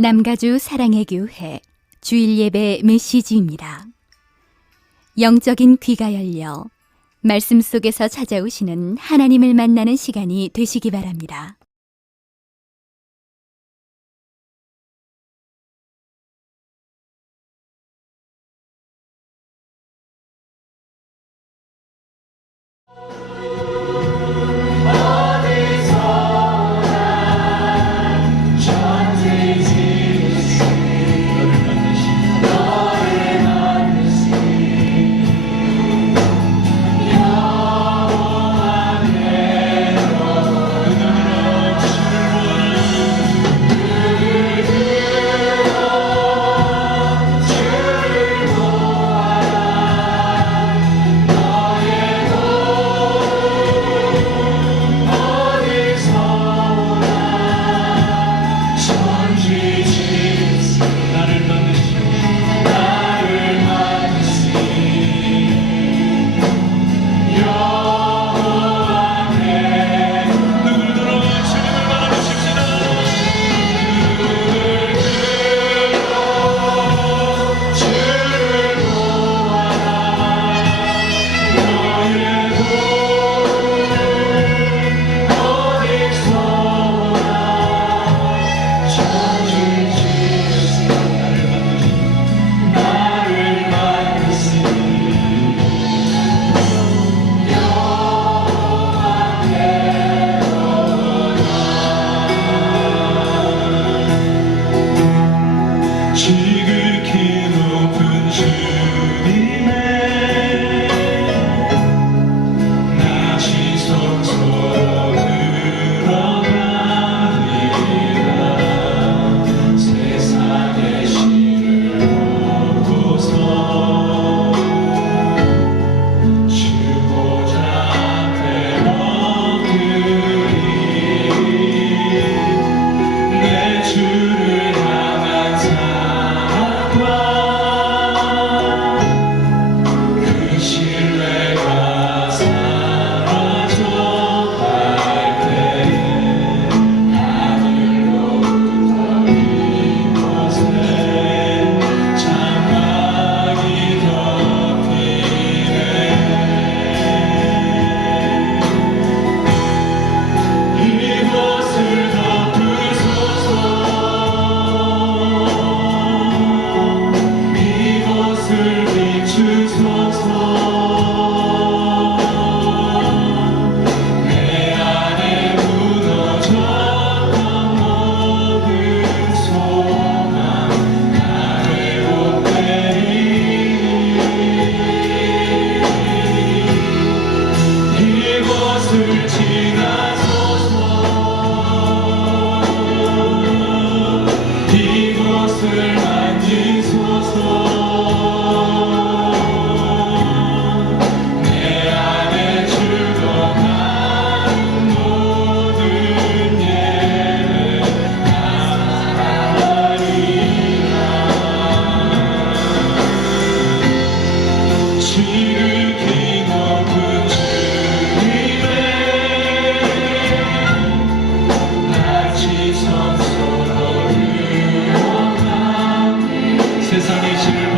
남가주 사랑의 교회 주일 예배 메시지입니다. 영적인 귀가 열려 말씀 속에서 찾아오시는 하나님을 만나는 시간이 되시기 바랍니다. 지극히 높은 주님의 나 시선 들어가니라. 세상의 신을 보고서 주보좌 앞에 엎드리 내 주를 향한 사랑과 그 신뢰가 사라져갈 때에 하늘로부터 이곳에 장막이 덮이네. 이곳을 덮으소서. 이곳을 비추소서. 내 안에 무너졌던 모든 소망 다 회복되리. 이곳을 지나소서. 이곳을 만지소서. 내 안에 죽어가는 모든 예를 감사하리라. 지극히 높은 주님의 나 지성 속으로 들어가니 세상의 신을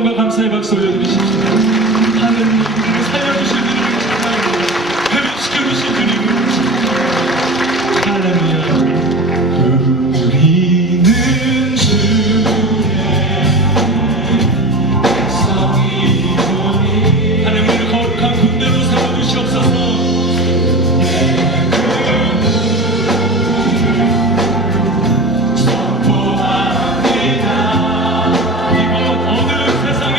영광과 감사의 박수 올려드리십시오. 하느님 우리를 살려주신 주님을 찬양합니다. 회복시켜주신 주님을 할렐루야. 우리는 주의 백성이오니 하나님 우리를 거룩한 군대로 세워주시옵소서. 선포합니다. 이곳 어두운 세상에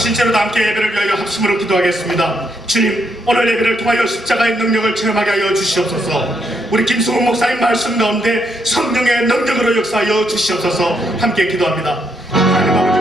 바쁘신 채로도 함께 예배를 위하여 합심으로 기도하겠습니다. 주님, 오늘 예배를 통하여 십자가의 능력을 체험하게 하여 주시옵소서. 우리 김승훈 목사님 말씀 가운데 성령의 능력으로 역사하여 주시옵소서. 함께 기도합니다. 하나님 아버지,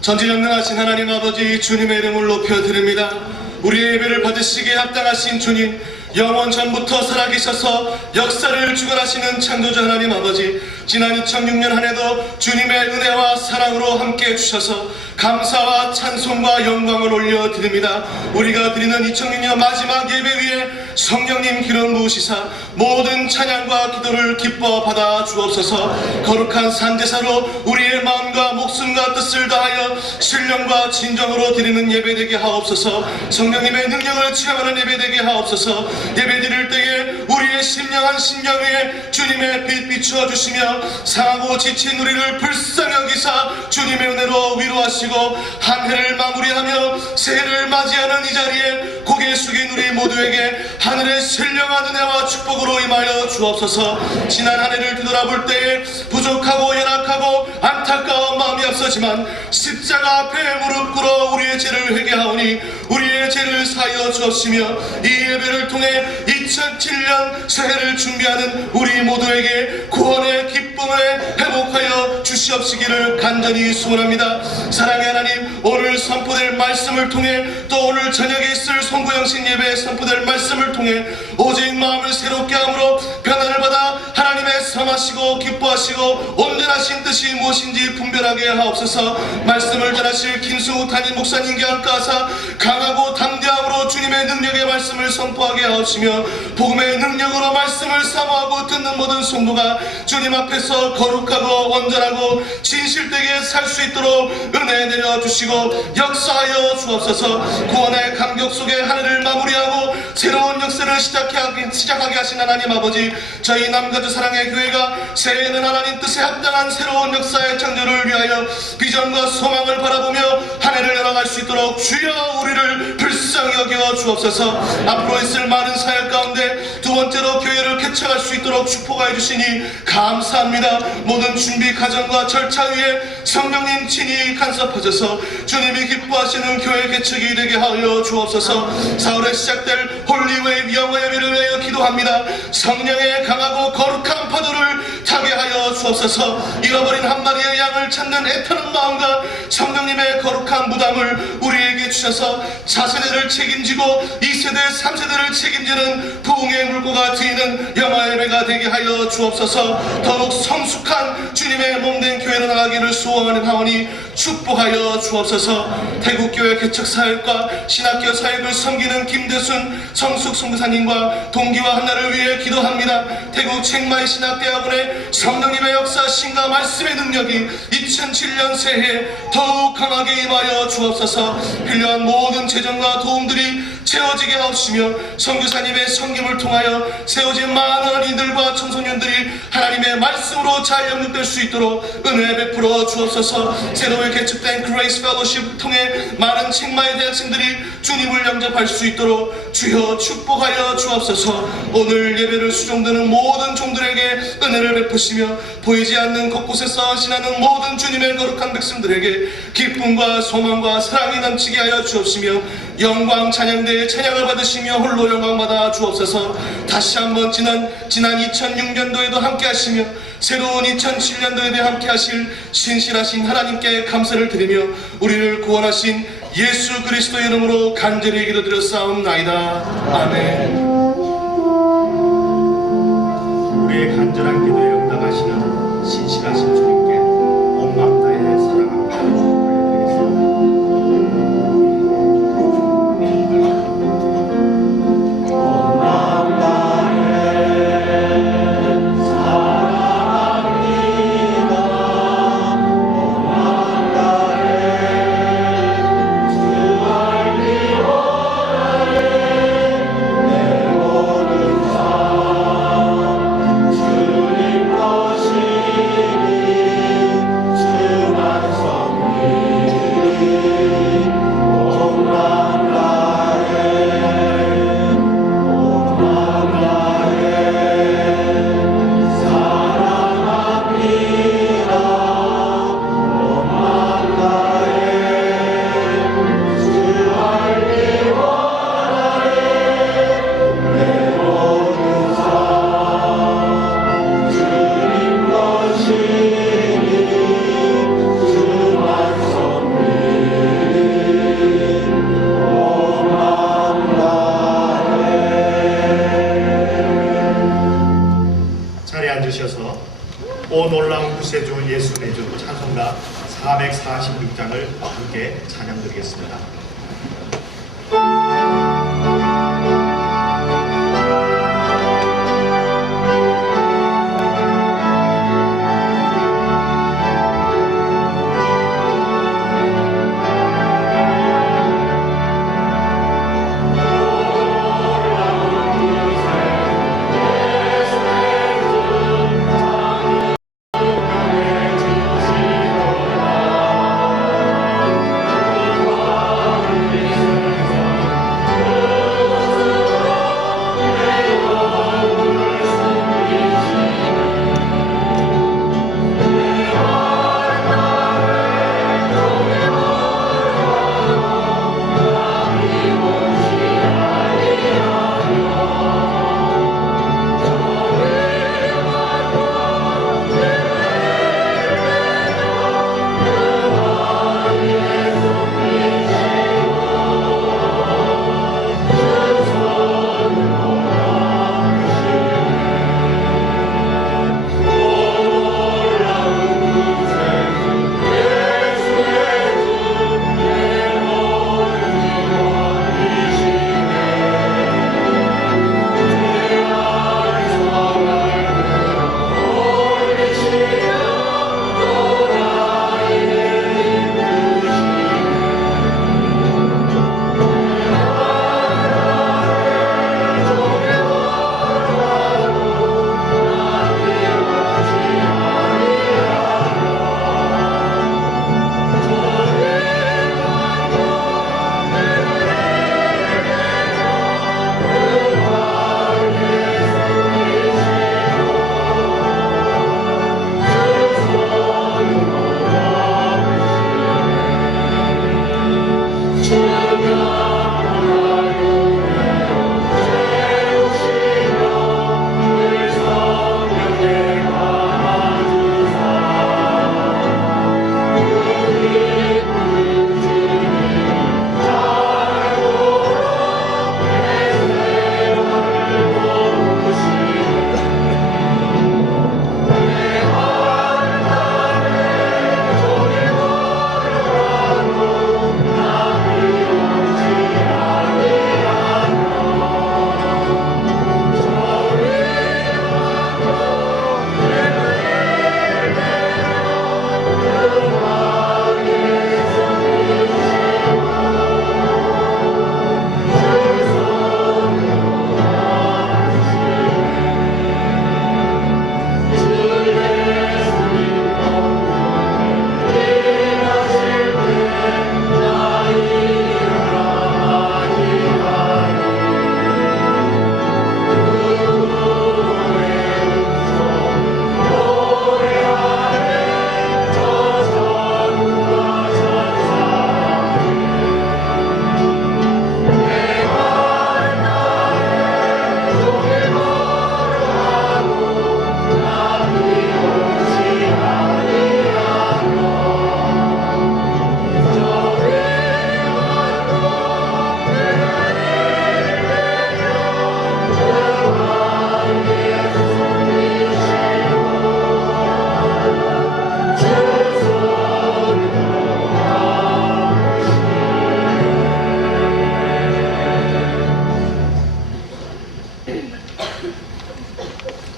전지전능하신 하나님 아버지, 주님의 이름을 높여드립니다. 우리의 예배를 받으시기에 합당하신 주님, 영원 전부터 살아계셔서 역사를 주관하시는 창조자 하나님 아버지, 지난 2006년 한 해도 주님의 은혜와 사랑으로 함께 해주셔서 감사와 찬송과 영광을 올려드립니다. 우리가 드리는 2006년 마지막 예배 위에 성령님 기름 부으시사 모든 찬양과 기도를 기뻐 받아 주옵소서. 거룩한 산제사로 우리의 마음과 목숨과 뜻을 다하여 신령과 진정으로 드리는 예배 되게 하옵소서. 성령님의 능력을 체험하는 예배 되게 하옵소서. 예배 드릴 때에 우리의 심령한 심령 위에 주님의 빛 비추어 주시며 상하고 지친 우리를 불쌍히 여기사 주님의 은혜로 위로하시고 한 해를 마무리하며 새해를 맞이하는 이 자리에 고개 숙인 우리 모두에게 하늘의 신령한 은혜와 축복으로 임하여 주옵소서. 지난 한 해를 뒤돌아볼 때에 부족하고 연약하고 안타까운 마음이 앞서지만 십자가 앞에 무릎 꿇어 우리의 죄를 회개하오니 우리의 죄를 사하여 주옵시며 이 예배를 통해 2007년 새해를 준비하는 우리 모두에게 구원의 기쁨을 회복하여 주시옵시기를 간절히 소원합니다. 사랑의 하나님, 오늘 선포될 말씀을 통해 또 오늘 저녁에 있을 송구영신 예배에 선포될 말씀을 통해 오직 마음을 새롭게 함으로 변화를 받아 하나님의 선하시고 기뻐하시고 온전하신 뜻이 무엇인지 분별하게 하옵소서. 말씀을 전하실 김승우 담임 목사님께 함께하사 강하고 담대함으로 주님의 능력의 말씀을 선포하게 하옵시며 복음의 능력으로 말씀을 사모하고 듣는 모든 성도가 주님 앞에서 거룩하고 온전하고 진실되게 살 수 있도록 은혜 내려주시고 역사하여 주옵소서. 구원의 감격 속에 한 해를 마무리하고 새로운 역사를 시작하게 하신 하나님 아버지, 저희 남가주 사랑의 교회가 새해에는 하나님 뜻에 합당한 새로운 역사의 창조를 위하여 비전과 소망을 바라보며 한 해를 열어갈 수 있도록 주여 우리를 불쌍히 여겨 주옵소서. 앞으로 있을 많은 사역 가운데 두 번째로 교회를 개척할 수 있도록 축복하여 주시니 감사합니다. 모든 준비 과정과 절차 위에 성령님 친히 간섭하셔서 주님이 기뻐하시는 교회 개척이 되게 하여 주옵소서. 4월에 시작될 홀리웨이 영어 예배를 위하여 기도합니다. 성령의 강하고 거룩한 파도를 타게 하여 주옵소서. 잃어버린 한 마리의 양을 찾는 애타는 마음과 성령님의 거룩한 무담을 우리에게 주셔서 4세대를 책임지고 2세대 3세대를 책임지는 부흥의 물고가 트이는 영어 예배가 되게 하여 주옵소서. 더욱 성숙한 주님의 몸된 교회로 나가기를 소원하오니 축복하여 주옵소서. 태국교회 개척 사역과 신학교 사역을 섬기는 김대순 성숙 선교사님과 동기와 한나를 위해 기도합니다. 태국 책마이 신학대학원의 성령님의 역사신과 말씀의 능력이 2007년 새해 더욱 강하게 임하여 주옵소서. 필요한 모든 재정과 도움들이 채워지게 하옵시며 선교사님의 섬김을 통하여 세워진 많은 이들과 청소년들이 하나님의 말씀으로 잘 영육될 수 있도록 은혜 베풀어 주옵소서. 새로이 개척된 그레이스 펠로십을 통해 많은 책마의 대학생들이 주님을 영접할 수 있도록 주여 축복하여 주옵소서. 오늘 예배를 수종드는 모든 종들에게 은혜를 베푸시며 보이지 않는 곳곳에서 지나는 모든 주님의 거룩한 백성들에게 기쁨과 소망과 사랑이 넘치게 하여 주옵시며 영광 찬양대의 찬양을 받으시며 홀로 영광받아 주옵소서. 다시 한번 지난 2006년도에도 함께 하시며 새로운 2007년도에도 함께 하실 신실하신 하나님께 감사를 드리며 우리를 구원하신 예수 그리스도의 이름으로 간절히 기도드렸사옵나이다. 아멘. 우리의 간절한 기도에 응답하시는 신실하신 주님께 온 마음 다해 사랑합니다. 온 마음 오 놀라운 구세주 예수 내주 찬송가 446장을 함께 찬양드리겠습니다.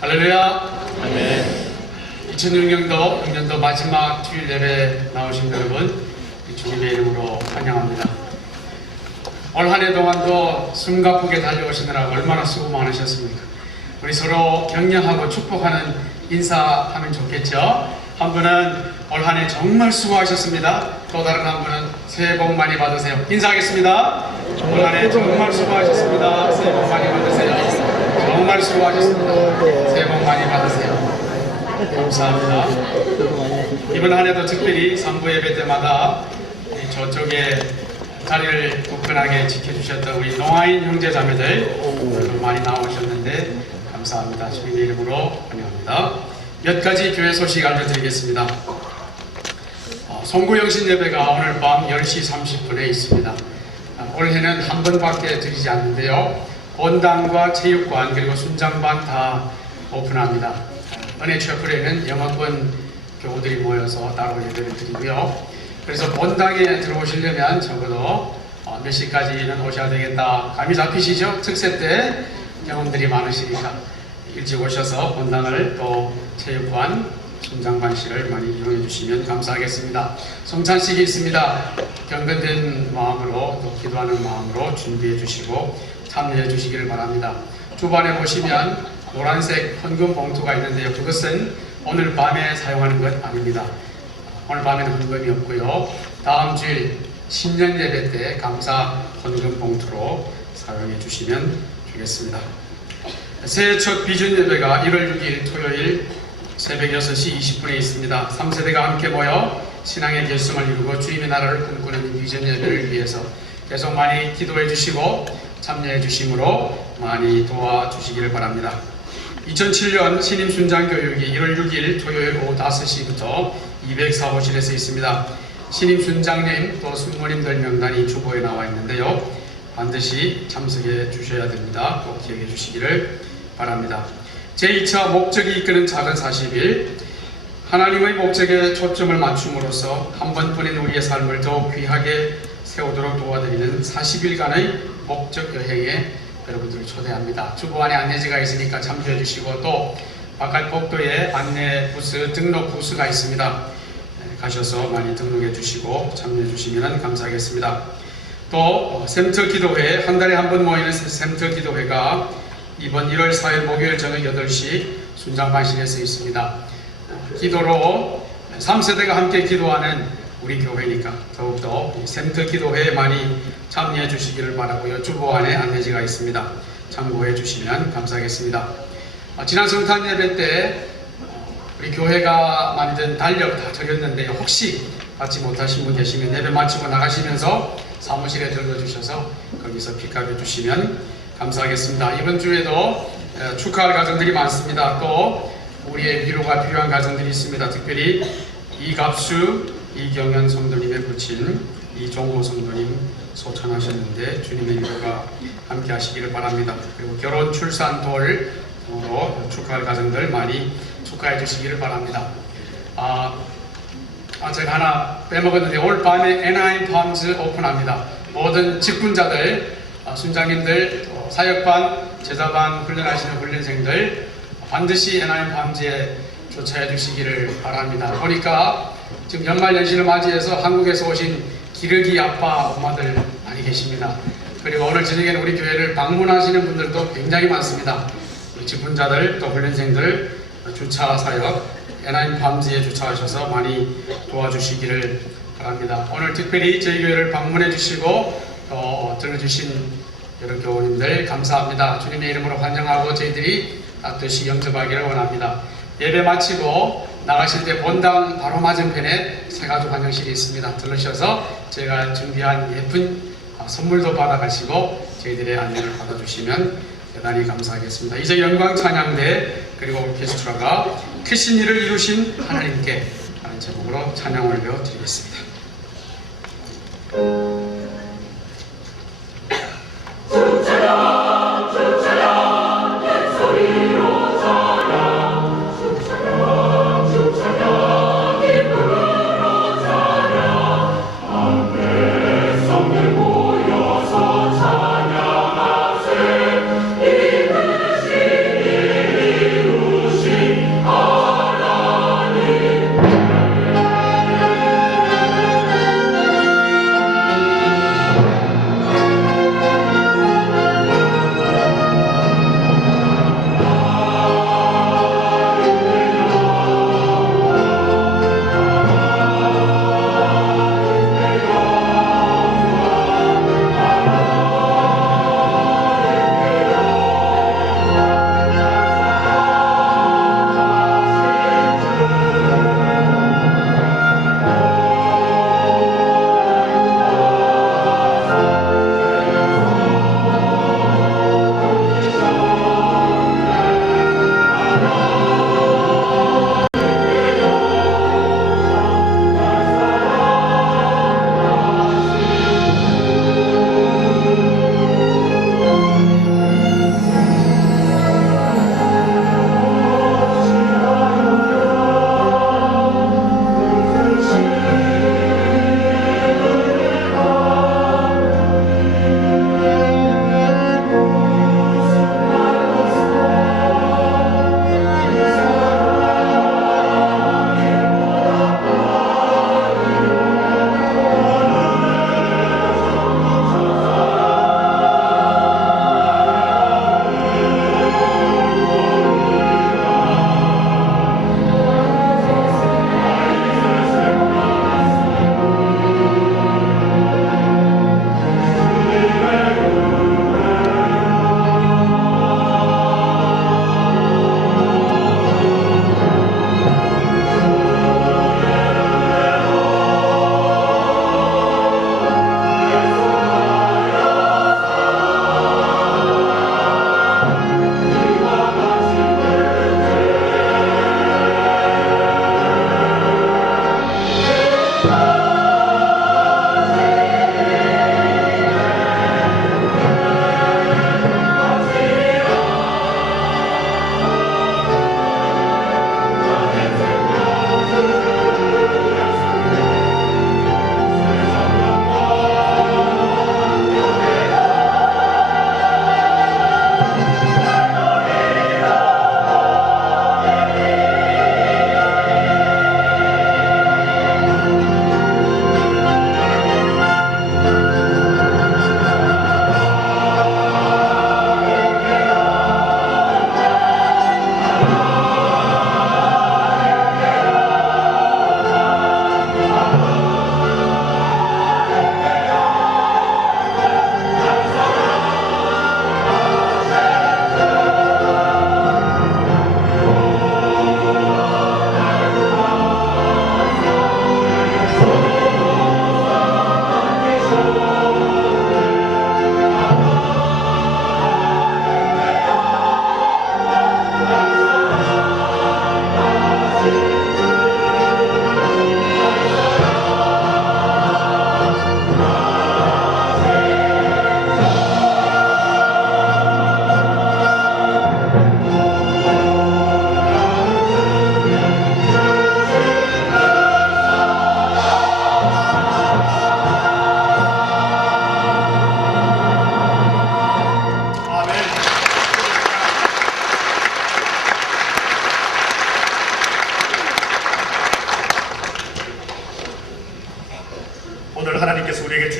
할렐루야. 아멘. 2006년도 금년도 마지막 주일 예배 나오신 여러분, 주님의 이름으로 환영합니다. 올 한 해 동안도 숨가쁘게 달려오시느라 얼마나 수고 많으셨습니까? 우리 서로 격려하고 축복하는 인사하면 좋겠죠? 한 분은 올 한 해 정말 수고하셨습니다. 또 다른 한 분은 새해 복 많이 받으세요. 인사하겠습니다. 올 한 해 정말 수고하셨습니다. 새해 복 많이 받으세요. 정말 수고하셨습니다. 새해 복 많이 받으세요. 감사합니다. 이번 한 해도 특별히 3부 예배 때마다 저쪽에 자리를 굳건하게 지켜주셨던 우리 농아인 형제자매들 많이 나오셨는데 감사합니다. 주님의 이름으로 환영합니다. 몇 가지 교회 소식 알려드리겠습니다. 송구영신 예배가 오늘 밤 10시 30분에 있습니다. 올해는 한 번밖에 드리지 않는데요. 본당과 체육관 그리고 순장반 다 오픈합니다. 은혜 채플에는 영어권 교우들이 모여서 따로 예배를 드리고요. 그래서 본당에 들어오시려면 적어도 몇 시까지는 오셔야 되겠다. 감이 잡히시죠? 특세 때 경험들이 많으시니까 일찍 오셔서 본당을 또 체육관, 순장반실을 많이 이용해 주시면 감사하겠습니다. 성찬식이 있습니다. 경건된 마음으로 또 기도하는 마음으로 준비해 주시고 참여해 주시기를 바랍니다. 주반에 보시면 노란색 헌금 봉투가 있는데요. 그것은 오늘 밤에 사용하는 것 아닙니다. 오늘 밤에는 헌금이 없고요. 다음 주일 신년 예배 때 감사 헌금 봉투로 사용해 주시면 되겠습니다. 새해 첫 비전 예배가 1월 6일 토요일 새벽 6시 20분에 있습니다. 3세대가 함께 모여 신앙의 결성을 이루고 주님의 나라를 꿈꾸는 비전 예배를 위해서 계속 많이 기도해 주시고 참여해 주심으로 많이 도와주시기를 바랍니다. 2007년 신임 순장 교육이 1월 6일 토요일 오후 5시부터 204호실에서 있습니다. 신임 순장님 또 숙모님들 명단이 주보에 나와 있는데요. 반드시 참석해 주셔야 됩니다. 꼭 기억해 주시기를 바랍니다. 제2차 목적이 이끄는 작은 40일, 하나님의 목적에 초점을 맞춤으로써 한 번뿐인 우리의 삶을 더욱 귀하게 세우도록 도와드리는 40일간의 목적 여행에 여러분들을 초대합니다. 주보 안에 안내지가 있으니까 참조해 주시고 또 바깥 복도에 안내 부스, 등록 부스가 있습니다. 가셔서 많이 등록해 주시고 참여해 주시면 감사하겠습니다. 또 샘터 기도회, 한 달에 한 번 모이는 샘터 기도회가 이번 1월 4일 목요일 저녁 8시 순장반실에서 있습니다. 기도로 3세대가 함께 기도하는 우리 교회니까 더욱더 샘터 기도회에 많이 참여해 주시기를 바라고요. 주보 안에 안내지가 있습니다. 참고해 주시면 감사하겠습니다. 지난 성탄 예배 때 우리 교회가 만든 달력 다 드렸는데요. 혹시 받지 못하신 분 계시면 예배 마치고 나가시면서 사무실에 들러주셔서 거기서 픽업해 주시면 감사하겠습니다. 이번 주에도 축하할 가정들이 많습니다. 또 우리의 위로가 필요한 가정들이 있습니다. 특별히 이갑수, 이경현 성도님의 부친 이종호 성도님 소천하셨는데 주님의 위로가 함께 하시기를 바랍니다. 그리고 결혼, 출산, 돌 등으로 축하할 가정들 많이 축하해 주시기를 바랍니다. 제가 하나 빼먹었는데 올 밤에 애나임 팜즈 오픈합니다. 모든 직분자들, 순장님들, 사역반, 제자반 훈련하시는 훈련생들 반드시 애나임 팜즈에 조차해 주시기를 바랍니다. 보니까 지금 연말연시를 맞이해서 한국에서 오신 기러기 아빠, 엄마들 많이 계십니다. 그리고 오늘 저녁에는 우리 교회를 방문하시는 분들도 굉장히 많습니다. 직분자들, 또 훈련생들, 주차 사역, 애나임 팜즈에 주차하셔서 많이 도와주시기를 바랍니다. 오늘 특별히 저희 교회를 방문해 주시고 또 들어주신 여러 교우님들 감사합니다. 주님의 이름으로 환영하고 저희들이 따뜻이 영접하기를 원합니다. 예배 마치고 나가실 때 본당 바로 맞은편에 새가족 환영실이 있습니다. 들르셔서 제가 준비한 예쁜 선물도 받아가시고 저희들의 안내를 받아주시면 대단히 감사하겠습니다. 이제 영광 찬양대 그리고 오케스트라가 크신 일을 이루신 하나님께 라는 제목으로 찬양 올려드리겠습니다.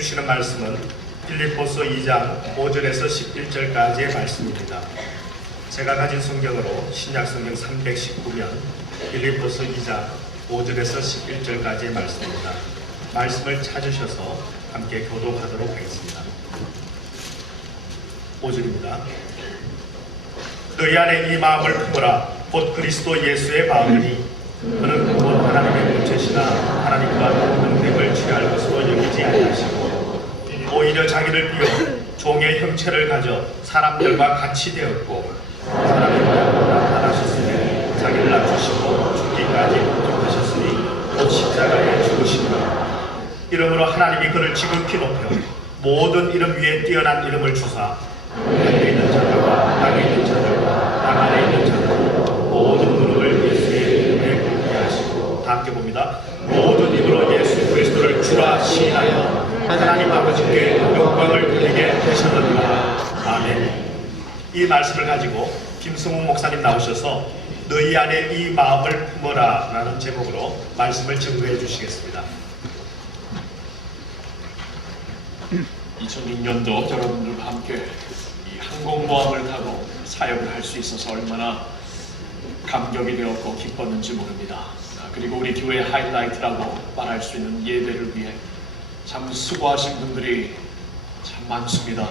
주시는 말씀은 빌립보서 2장 5절에서 11절까지의 말씀입니다. 제가 가진 성경으로 신약성경 319면 빌립보서 2장 5절에서 11절까지의 말씀입니다. 말씀을 찾으셔서 함께 교독하도록 하겠습니다. 5절입니다. 너희 안에 이 마음을 품으라. 곧 그리스도 예수의 마음이니 그는 곧 하나님의 본체시나 하나님과 동등됨을 취할 것으로 여기지 아니하시고 오히려 자기를 비워 종의 형체를 가져 사람들과 같이 되었고 사람의 모양으로 나타나셨으니 자기를 낮추시고 죽기까지 복종하셨으니 곧 십자가에 죽으시니라. 이러므로 하나님이 그를 지극히 높여 모든 이름 위에 뛰어난 이름을 주사 하늘에 있는 자들과 땅에 있는 자들과 땅 안에 있는 자들 모든 무릎을 예수의 이름에 꿇게 하시고 다 함께 봅니다. 모든 입으로 예수 그리스도를 주라 시인하여 하나님 아버지께 영광을 돌리게 하셨느니라. 아멘. 이 말씀을 가지고 김승욱 목사님 나오셔서 너희 안에 이 마음을 품어라 라는 제목으로 말씀을 증거해 주시겠습니다. 2006년도 여러분들과 함께 이 항공모함을 타고 사역을 할 수 있어서 얼마나 감격이 되었고 기뻤는지 모릅니다. 그리고 우리 교회 하이라이트라고 말할 수 있는 예배를 위해 참 수고하신 분들이 참 많습니다.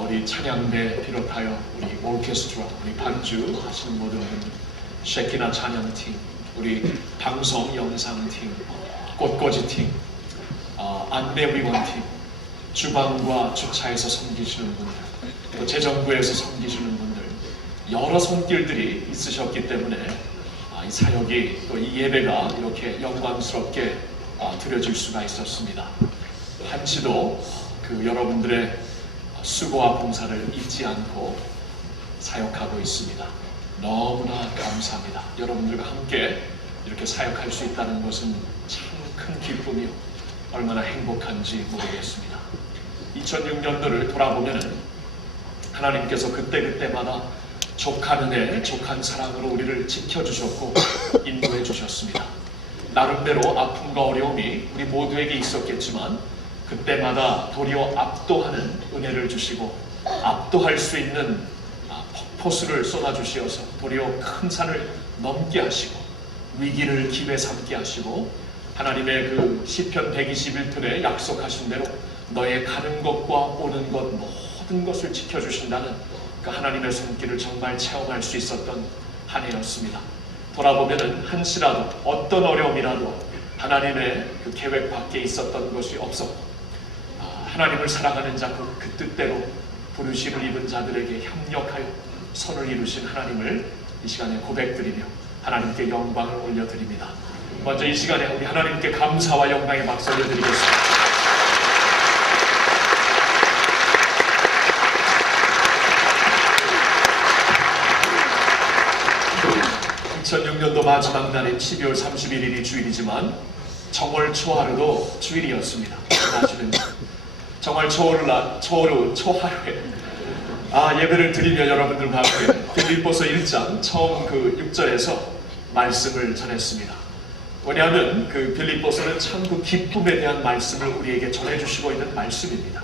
우리 찬양대 비롯하여 우리 오케스트라, 우리 반주 하시는 모든 분들, 쉐키나 찬양팀, 우리 방송 영상팀, 꽃꽂이팀, 안내위원팀, 주방과 주차에서 섬기시는 분들, 또 재정부에서 섬기시는 분들, 여러 손길들이 있으셨기 때문에 이 사역이 또 이 예배가 이렇게 영광스럽게 드려질 수가 있었습니다. 한시도 그 여러분들의 수고와 봉사를 잊지 않고 사역하고 있습니다. 너무나 감사합니다. 여러분들과 함께 이렇게 사역할 수 있다는 것은 참 큰 기쁨이요, 얼마나 행복한지 모르겠습니다. 2006년도를 돌아보면 하나님께서 그때그때마다 족한 은혜, 족한 사랑으로 우리를 지켜주셨고 인도해 주셨습니다. 나름대로 아픔과 어려움이 우리 모두에게 있었겠지만 그때마다 도리어 압도하는 은혜를 주시고 압도할 수 있는 폭포수를 쏟아주시어서 도리어 큰 산을 넘게 하시고 위기를 기회 삼게 하시고 하나님의 그 시편 121편에 약속하신 대로 너의 가는 것과 오는 것 모든 것을 지켜주신다는 그 하나님의 손길을 정말 체험할 수 있었던 한 해였습니다. 돌아보면은 한시라도 어떤 어려움이라도 하나님의 그 계획 밖에 있었던 것이 없었고 하나님을 사랑하는 자 그 뜻대로 부르심을 입은 자들에게 협력하여 선을 이루신 하나님을 이 시간에 고백드리며 하나님께 영광을 올려드립니다. 먼저 이 시간에 우리 하나님께 감사와 영광의 박수 올려드리겠습니다. 2006년도 마지막 날인 12월 31일이 주일이지만 정월 초하루도 주일이었습니다. 사실은 정월 초하루에 예배를 드리며 여러분들과 함께 빌립보서 1장 처음 그 6절에서 말씀을 전했습니다. 왜냐하면 그 빌립보서는 참 그 기쁨에 대한 말씀을 우리에게 전해주시고 있는 말씀입니다.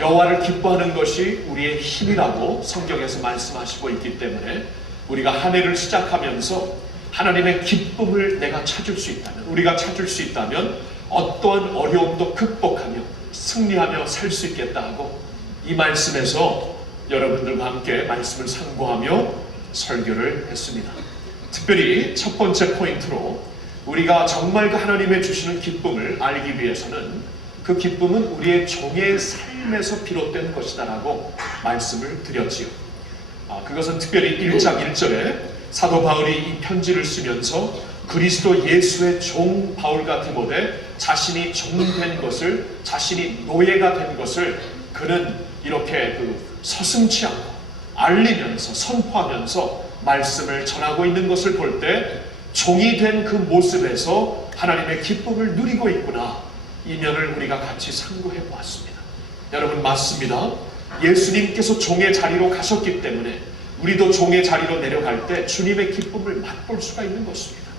여호와를 기뻐하는 것이 우리의 힘이라고 성경에서 말씀하시고 있기 때문에 우리가 한 해를 시작하면서 하나님의 기쁨을 내가 찾을 수 있다면, 우리가 찾을 수 있다면 어떠한 어려움도 극복하며 승리하며 살 수 있겠다 하고 이 말씀에서 여러분들과 함께 말씀을 상고하며 설교를 했습니다. 특별히 첫 번째 포인트로 우리가 정말 그 하나님의 주시는 기쁨을 알기 위해서는 그 기쁨은 우리의 종의 삶에서 비롯된 것이다 라고 말씀을 드렸지요. 그것은 특별히 1장 1절에 사도 바울이 이 편지를 쓰면서 그리스도 예수의 종 바울과 디모데 자신이 종된 것을, 자신이 노예가 된 것을 그는 이렇게 서슴치 않고 알리면서 선포하면서 말씀을 전하고 있는 것을 볼 때 종이 된 그 모습에서 하나님의 기쁨을 누리고 있구나, 이 면을 우리가 같이 상고해 보았습니다. 여러분, 맞습니다. 예수님께서 종의 자리로 가셨기 때문에 우리도 종의 자리로 내려갈 때 주님의 기쁨을 맛볼 수가 있는 것입니다.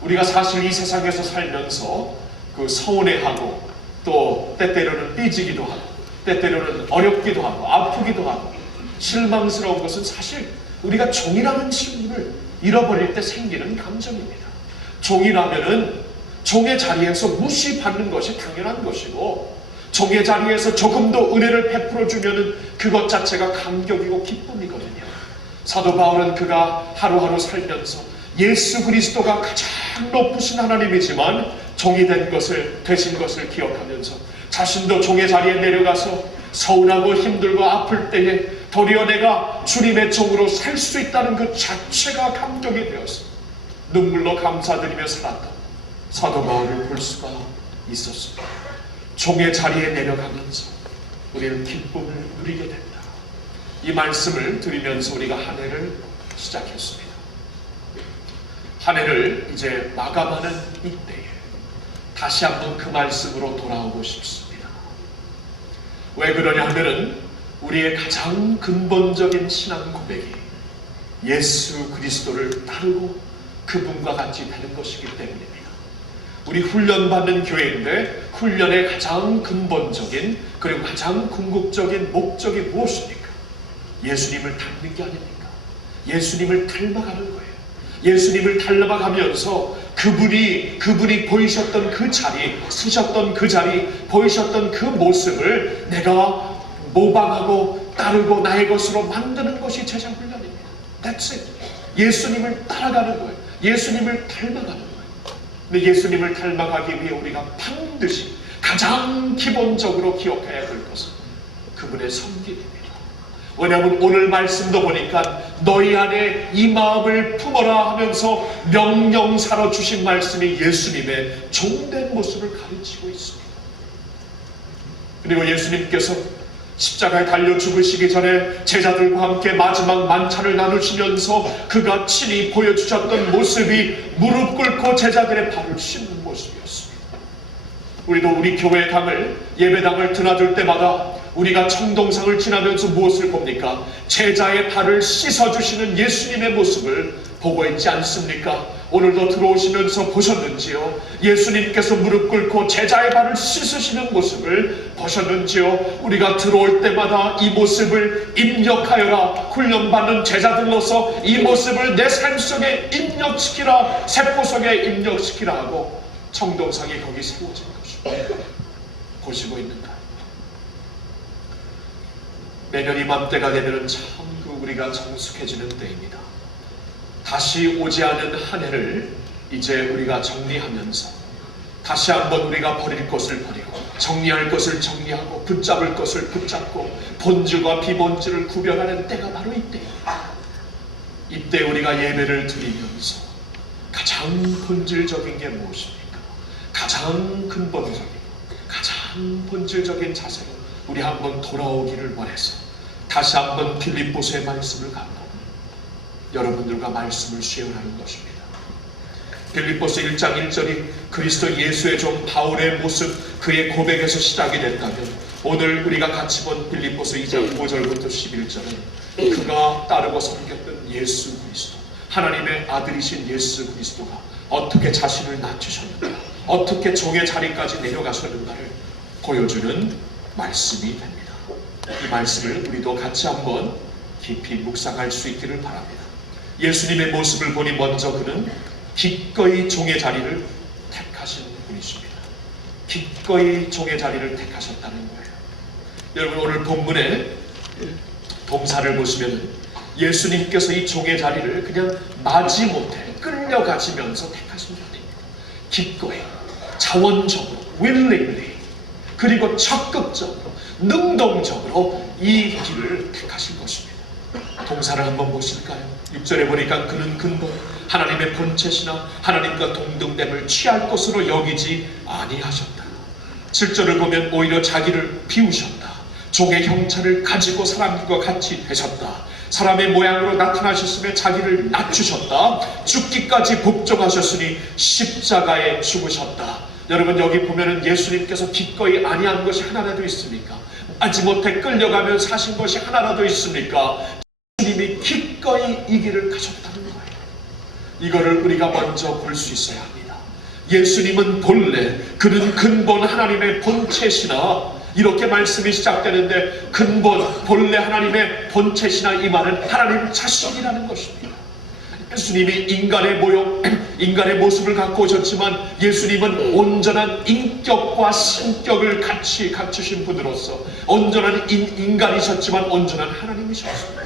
우리가 사실 이 세상에서 살면서 그 서운해하고 또 때때로는 삐지기도 하고 때때로는 어렵기도 하고 아프기도 하고 실망스러운 것은 사실 우리가 종이라는 친구를 잃어버릴 때 생기는 감정입니다. 종이라면은 종의 자리에서 무시받는 것이 당연한 것이고 종의 자리에서 조금 더 은혜를 베풀어 주면은 그것 자체가 감격이고 기쁨이거든요. 사도 바울은 그가 하루하루 살면서 예수 그리스도가 가장 높으신 하나님이지만 종이 된 것을 되신 것을 기억하면서 자신도 종의 자리에 내려가서 서운하고 힘들고 아플 때에 도리어 내가 주님의 종으로 살 수 있다는 그 자체가 감격이 되어서 눈물로 감사드리며 살았던 사도 바울을 볼 수가 있었습니다. 종의 자리에 내려가면서 우리는 기쁨을 누리게 된다. 이 말씀을 들으면서 우리가 한 해를 시작했습니다. 한 해를 이제 마감하는 이때에 다시 한번 그 말씀으로 돌아오고 싶습니다. 왜 그러냐 하면은 우리의 가장 근본적인 신앙 고백이 예수 그리스도를 따르고 그분과 같이 되는 것이기 때문입니다. 우리 훈련받는 교회인데 훈련의 가장 근본적인 그리고 가장 궁극적인 목적이 무엇입니까? 예수님을 닮는 게 아닙니까? 예수님을 닮아가는 거예요. 예수님을 닮아가면서 그분이 보이셨던 그 자리, 쓰셨던 그 자리, 보이셨던 그 모습을 내가 모방하고 따르고 나의 것으로 만드는 것이 제자 훈련입니다. That's it. 예수님을 따라가는 거예요. 예수님을 닮아가는 거예요. 근데 예수님을 닮아가기 위해 우리가 반드시 가장 기본적으로 기억해야 될 것은 그분의 섬김입니다. 왜냐하면 오늘 말씀도 보니까 너희 안에 이 마음을 품어라 하면서 명령사로 주신 말씀이 예수님의 종된 모습을 가르치고 있습니다. 그리고 예수님께서 십자가에 달려 죽으시기 전에 제자들과 함께 마지막 만찬을 나누시면서 그가 친히 보여주셨던 모습이 무릎 꿇고 제자들의 발을 씻는 모습이었습니다. 우리도 우리 교회당을 예배당을 드나들 때마다 우리가 청동상을 지나면서 무엇을 봅니까? 제자의 발을 씻어주시는 예수님의 모습을 보고 있지 않습니까? 오늘도 들어오시면서 보셨는지요? 예수님께서 무릎 꿇고 제자의 발을 씻으시는 모습을 보셨는지요? 우리가 들어올 때마다 이 모습을 입력하여라. 훈련받는 제자들로서 이 모습을 내 삶 속에 입력시키라. 세포 속에 입력시키라 하고 청동상이 거기 세워진 것입니다. 보시고 있는가? 매년 이맘때가 되면 참 우리가 정숙해지는 때입니다. 다시 오지 않은 한 해를 이제 우리가 정리하면서 다시 한번 우리가 버릴 것을 버리고 정리할 것을 정리하고 붙잡을 것을 붙잡고 본질과 비본질을 구별하는 때가 바로 이때입니다. 이때 우리가 예배를 드리면서 가장 본질적인 게 무엇입니까? 가장 근본적인 가장 본질적인 자세로 우리 한번 돌아오기를 원해서 다시 한번 빌립보서의 말씀을 갖고 여러분들과 말씀을 쉐어하는 것입니다. 빌립보서 1장 1절이 그리스도 예수의 종 바울의 모습 그의 고백에서 시작이 됐다면 오늘 우리가 같이 본 빌립보서 2장 5절부터 11절은 그가 따르고 섬겼던 예수 그리스도 하나님의 아들이신 예수 그리스도가 어떻게 자신을 낮추셨는가 어떻게 종의 자리까지 내려가셨는가를 보여주는 말씀이 됩니다. 이 말씀을 우리도 같이 한번 깊이 묵상할 수 있기를 바랍니다. 예수님의 모습을 보니 먼저 그는 기꺼이 종의 자리를 택하신 분이십니다. 기꺼이 종의 자리를 택하셨다는 거예요. 여러분 오늘 본문에 동사를 보시면 예수님께서 이 종의 자리를 그냥 마지못해 끌려가시면서 택하신 분입니다. 기꺼이, 자원적으로, willingly 그리고 적극적으로, 능동적으로 이 길을 택하신 것입니다. 동사를 한번 보실까요? 6절에 보니까 그는 근본 하나님의 본체시나 하나님과 동등됨을 취할 것으로 여기지 아니하셨다. 7절을 보면 오히려 자기를 비우셨다. 종의 형체를 가지고 사람들과 같이 되셨다. 사람의 모양으로 나타나셨으며 자기를 낮추셨다. 죽기까지 복종하셨으니 십자가에 죽으셨다. 여러분 여기 보면은 예수님께서 기꺼이 아니한 것이 하나라도 있습니까? 마지못해 끌려가면 사신 것이 하나라도 있습니까? 주님이 기꺼이 이 길을 가셨다는 거예요. 이거를 우리가 먼저 볼 수 있어야 합니다. 예수님은 본래 그는 근본 하나님의 본체시나 이렇게 말씀이 시작되는데 근본 본래 하나님의 본체시나 이 말은 하나님 자신이라는 것입니다. 예수님이 인간의 모형, 인간의 모습을 갖고 오셨지만 예수님은 온전한 인격과 신격을 같이 갖추신 분으로서 온전한 인간이셨지만 온전한 하나님이셨습니다.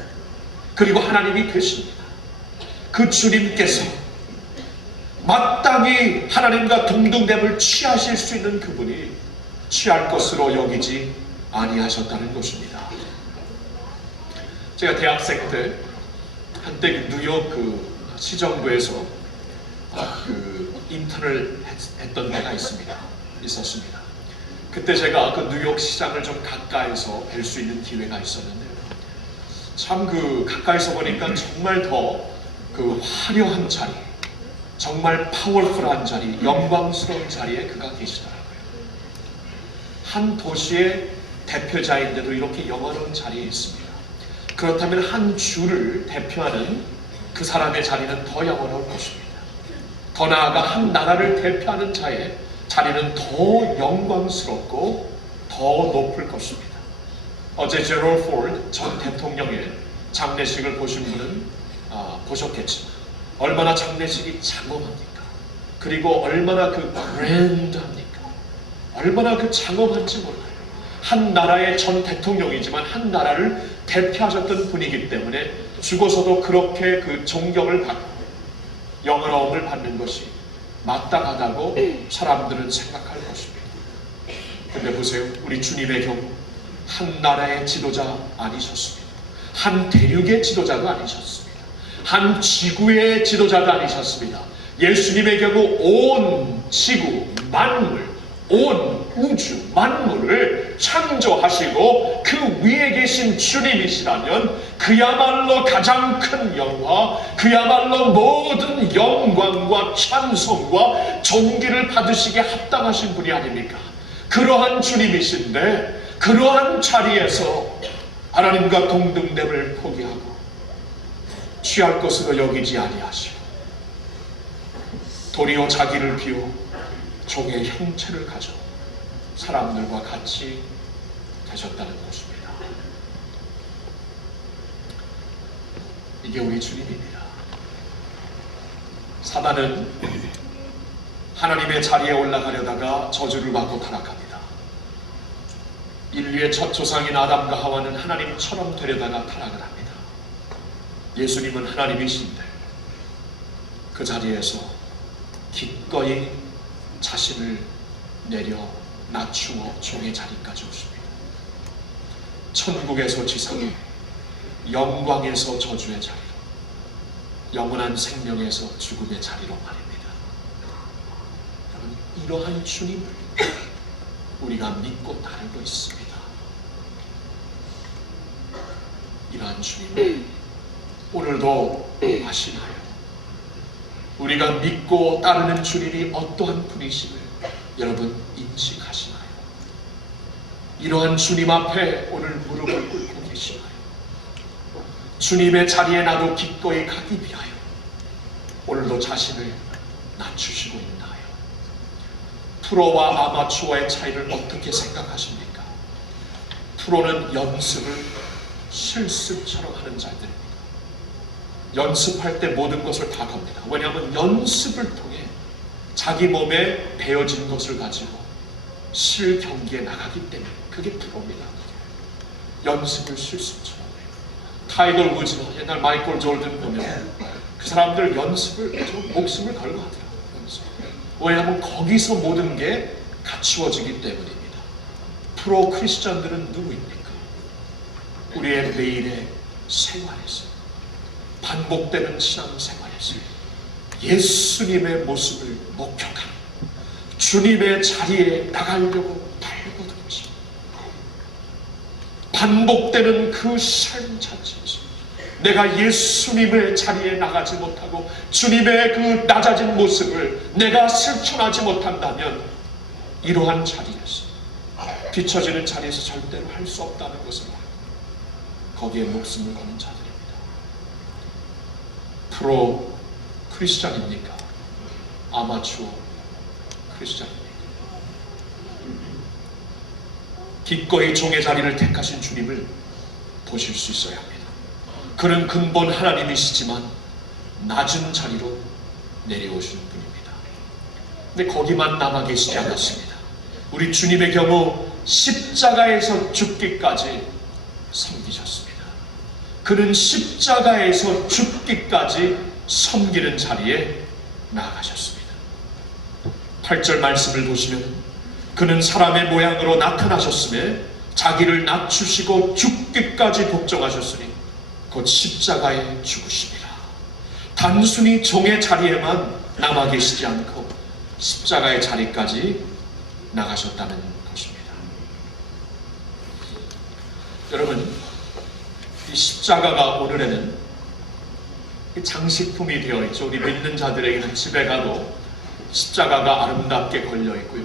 그리고 하나님이 되십니다. 그 주님께서 마땅히 하나님과 동등됨을 취하실 수 있는 그분이 취할 것으로 여기지 아니하셨다는 것입니다. 제가 대학생 때 한때 뉴욕 시정부에서 인턴을 했던 때가 있었습니다. 그때 제가 그 뉴욕 시장을 좀 가까이서 뵐 수 있는 기회가 있었는데 참 가까이서 보니까 정말 더 화려한 자리, 정말 파워풀한 자리, 영광스러운 자리에 그가 계시더라고요. 한 도시의 대표자인데도 이렇게 영화로운 자리에 있습니다. 그렇다면 한 주를 대표하는 그 사람의 자리는 더 영원할 것입니다. 더 나아가 한 나라를 대표하는 자의 자리는 더 영광스럽고 더 높을 것입니다. 어제 제럴 포드 전 대통령의 장례식을 보신 분은 보셨겠지만 얼마나 장례식이 장엄합니까? 그리고 얼마나 그랜드합니까? 얼마나 장엄한지 몰라요. 한 나라의 전 대통령이지만 한 나라를 대표하셨던 분이기 때문에 죽어서도 그렇게 존경을 받고 영어로움을 받는 것이 마땅하다고 사람들은 생각할 것입니다. 근데 보세요. 우리 주님의 경우 한 나라의 지도자 아니셨습니다. 한 대륙의 지도자가 아니셨습니다. 한 지구의 지도자가 아니셨습니다. 예수님의 경우 온 지구, 만물, 온 우주, 만물을 창조하시고 그 위에 계신 주님이시라면 그야말로 가장 큰 영화, 그야말로 모든 영광과 찬송과 존귀를 받으시기에 합당하신 분이 아닙니까? 그러한 주님이신데 그러한 자리에서 하나님과 동등됨을 포기하고 취할 것으로 여기지 아니하시고 도리어 자기를 비워 종의 형체를 가져 사람들과 같이 되셨다는 것입니다. 이게 우리 주님입니다. 사단은 하나님의 자리에 올라가려다가 저주를 받고 타락합니다. 인류의 첫 조상인 아담과 하와는 하나님처럼 되려다가 타락을 합니다. 예수님은 하나님이신데 그 자리에서 기꺼이 자신을 내려 낮추어 종의 자리까지 오십니다. 천국에서 지상에, 영광에서 저주의 자리로, 영원한 생명에서 죽음의 자리로 말입니다. 여러분, 이러한 주님을 우리가 믿고 따르고 있습니다. 이러한 주님을 오늘도 아시나요? 우리가 믿고 따르는 주님이 어떠한 분이심을 여러분 인식하시나요? 이러한 주님 앞에 오늘 무릎을 꿇고 계시나요? 주님의 자리에 나도 기꺼이 가기 위하여 오늘도 자신을 낮추시고 있나요? 프로와 아마추어의 차이를 어떻게 생각하십니까? 프로는 연습을 실습처럼 하는 자들입니다. 연습할 때 모든 것을 다 겁니다. 왜냐하면 연습을 통해 자기 몸에 배어진 것을 가지고 실 경기에 나가기 때문에 그게 프로입니다. 연습을 실습처럼 해요. 타이거 우즈나 옛날 마이클 조던 보면 그 사람들 연습을 좀 목숨을 걸고 하더라고요. 연습. 왜냐하면 거기서 모든 게 갖추어지기 때문입니다. 프로 크리스천들은 누구입니까? 우리의 매일의 생활에서 반복되는 신앙생활에서 예수님의 모습을 목격하는 주님의 자리에 나가려고 달려들지 반복되는 그 삶 자체에서 내가 예수님의 자리에 나가지 못하고 주님의 그 낮아진 모습을 내가 실천하지 못한다면 이러한 자리에서 비춰지는 자리에서 절대로 할 수 없다는 것을 알고 거기에 목숨을 거는 자들입니다. 프로 크리스찬입니까? 아마추어 그러시지 않습니까? 기꺼이 종의 자리를 택하신 주님을 보실 수 있어야 합니다. 그는 근본 하나님이시지만 낮은 자리로 내려오신 분입니다. 근데 거기만 남아 계시지 않았습니다. 우리 주님의 경우 십자가에서 죽기까지 섬기셨습니다. 그는 십자가에서 죽기까지 섬기는 자리에 나아가셨습니다. 8절 말씀을 보시면 그는 사람의 모양으로 나타나셨음에 자기를 낮추시고 죽기까지 복종하셨으니 곧 십자가에 죽으십니다. 단순히 종의 자리에만 남아 계시지 않고 십자가의 자리까지 나가셨다는 것입니다. 여러분, 이 십자가가 오늘에는 장식품이 되어 있죠. 우리 믿는 자들에게는 집에 가도 십자가가 아름답게 걸려 있고요.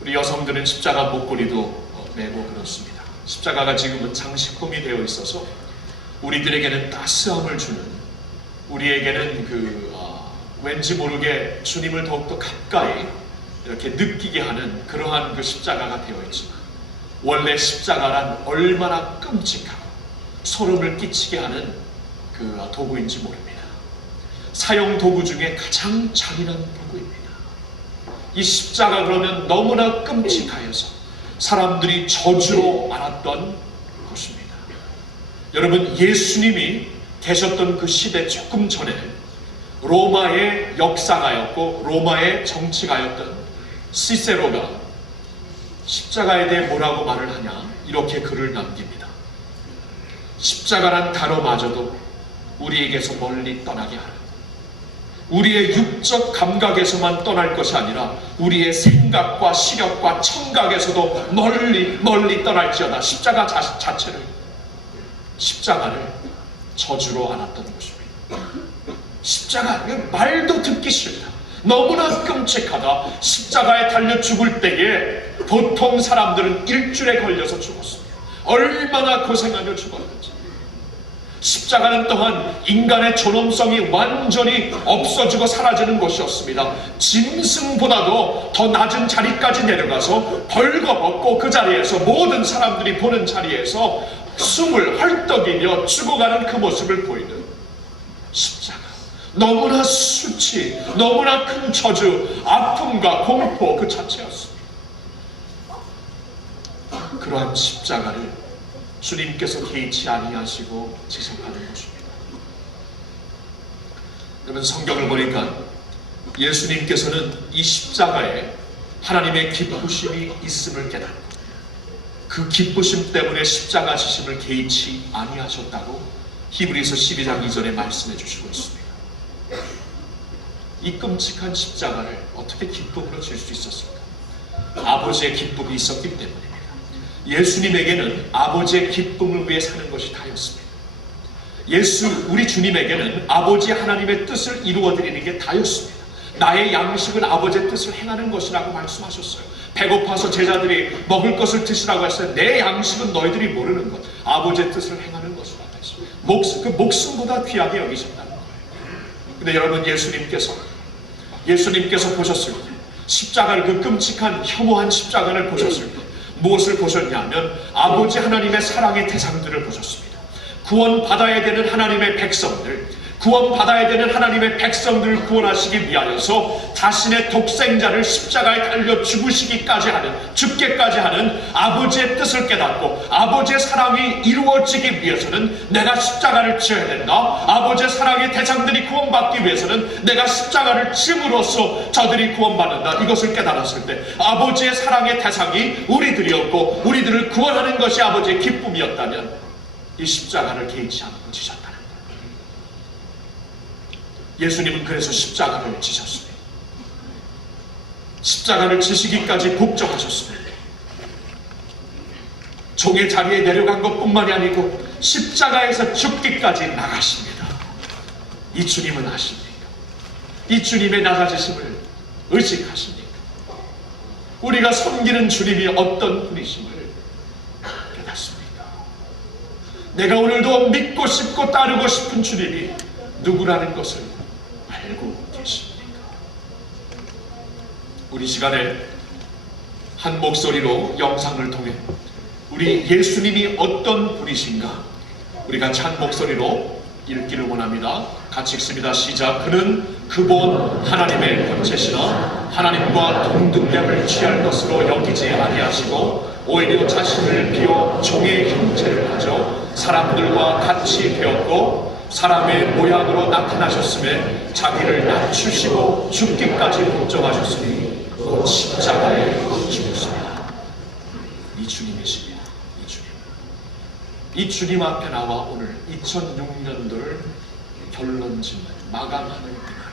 우리 여성들은 십자가 목걸이도 매고 그렇습니다. 십자가가 지금은 장식품이 되어 있어서 우리들에게는 따스함을 주는, 우리에게는 왠지 모르게 주님을 더욱더 가까이 이렇게 느끼게 하는 그러한 그 십자가가 되어 있지만, 원래 십자가란 얼마나 끔찍하고 소름을 끼치게 하는 그 도구인지 모릅니다. 사용 도구 중에 가장 잔인한 도구입니다. 이 십자가 그러면 너무나 끔찍하여서 사람들이 저주로 알았던 것입니다. 여러분, 예수님이 계셨던 그 시대 조금 전에 로마의 역사가였고 로마의 정치가였던 시세로가 십자가에 대해 뭐라고 말을 하냐, 이렇게 글을 남깁니다. 십자가란 단어마저도 우리에게서 멀리 떠나게 하라. 우리의 육적 감각에서만 떠날 것이 아니라 우리의 생각과 시력과 청각에서도 멀리 떠날지어다. 십자가 십자가를 저주로 안았던 것입니다. 십자가, 말도 듣기 싫다. 너무나 끔찍하다. 십자가에 달려 죽을 때에 보통 사람들은 일주일에 걸려서 죽었습니다. 얼마나 고생하며 죽었는지. 십자가는 또한 인간의 존엄성이 완전히 없어지고 사라지는 것이었습니다. 짐승보다도 더 낮은 자리까지 내려가서 벌거벗고 그 자리에서 모든 사람들이 보는 자리에서 숨을 헐떡이며 죽어가는 그 모습을 보이는 십자가. 너무나 수치, 너무나 큰 저주, 아픔과 공포 그 자체였습니다. 그러한 십자가를 주님께서 개의치 아니하시고 지속하는 것입니다. 여러분, 성경을 보니까 예수님께서는 이 십자가에 하나님의 기쁘심이 있음을 깨닫고 그 기쁘심 때문에 십자가 지심을 개의치 아니하셨다고 히브리서 12장 2절에 말씀해 주시고 있습니다. 이 끔찍한 십자가를 어떻게 기쁨으로 질 수 있었을까? 아버지의 기쁨이 있었기 때문입니다. 예수님에게는 아버지의 기쁨을 위해 사는 것이 다였습니다. 우리 주님에게는 아버지 하나님의 뜻을 이루어드리는 게 다였습니다. 나의 양식은 아버지의 뜻을 행하는 것이라고 말씀하셨어요. 배고파서 제자들이 먹을 것을 드시라고 했어요. 내 양식은 너희들이 모르는 것, 아버지의 뜻을 행하는 것이라고 했어요. 그 목숨보다 귀하게 여기셨다는 거예요. 근데 여러분, 예수님께서 보셨을 때, 십자가를, 그 끔찍한 혐오한 십자가를 보셨을 때 무엇을 보셨냐면 아버지 하나님의 사랑의 대상들을 보셨습니다. 구원받아야 되는 하나님의 백성들, 구원받아야 되는 하나님의 백성들을 구원하시기 위하여서 자신의 독생자를 십자가에 달려 죽기까지 하는 아버지의 뜻을 깨닫고 아버지의 사랑이 이루어지기 위해서는 내가 십자가를 지어야 된다. 아버지의 사랑의 대상들이 구원받기 위해서는 내가 십자가를 짐으로써 저들이 구원받는다. 이것을 깨달았을 때 아버지의 사랑의 대상이 우리들이었고 우리들을 구원하는 것이 아버지의 기쁨이었다면 이 십자가를 개의치 않고 지셨다는 거예요. 예수님은 그래서 십자가를 지셨습니다. 십자가를 지시기까지 복종하셨습니다. 종의 자리에 내려간 것뿐만이 아니고 십자가에서 죽기까지 나가십니다. 이 주님은 아십니까? 이 주님의 낮아지심을 의식하십니까? 우리가 섬기는 주님이 어떤 분이심을 깨닫습니까? 내가 오늘도 믿고 싶고 따르고 싶은 주님이 누구라는 것을 알고 계십니까? 우리 시간에 한 목소리로 영상을 통해 우리 예수님이 어떤 분이신가 우리 같이 한 목소리로 읽기를 원합니다. 같이 읽습니다. 시작. 그는 근본 하나님의 본체시나 하나님과 동등됨을 취할 것으로 여기지 아니하시고 오히려 자신을 비워 종의 형체를 가져 사람들과 같이 되었고 사람의 모양으로 나타나셨음에 자기를 낮추시고 죽기까지 복종하셨으니 곧 십자가에 죽으셨습니다. 이 주님이십니다. 이 주님. 이 주님 앞에 나와 오늘 2006년도를 결론 짓는 마감하는 이날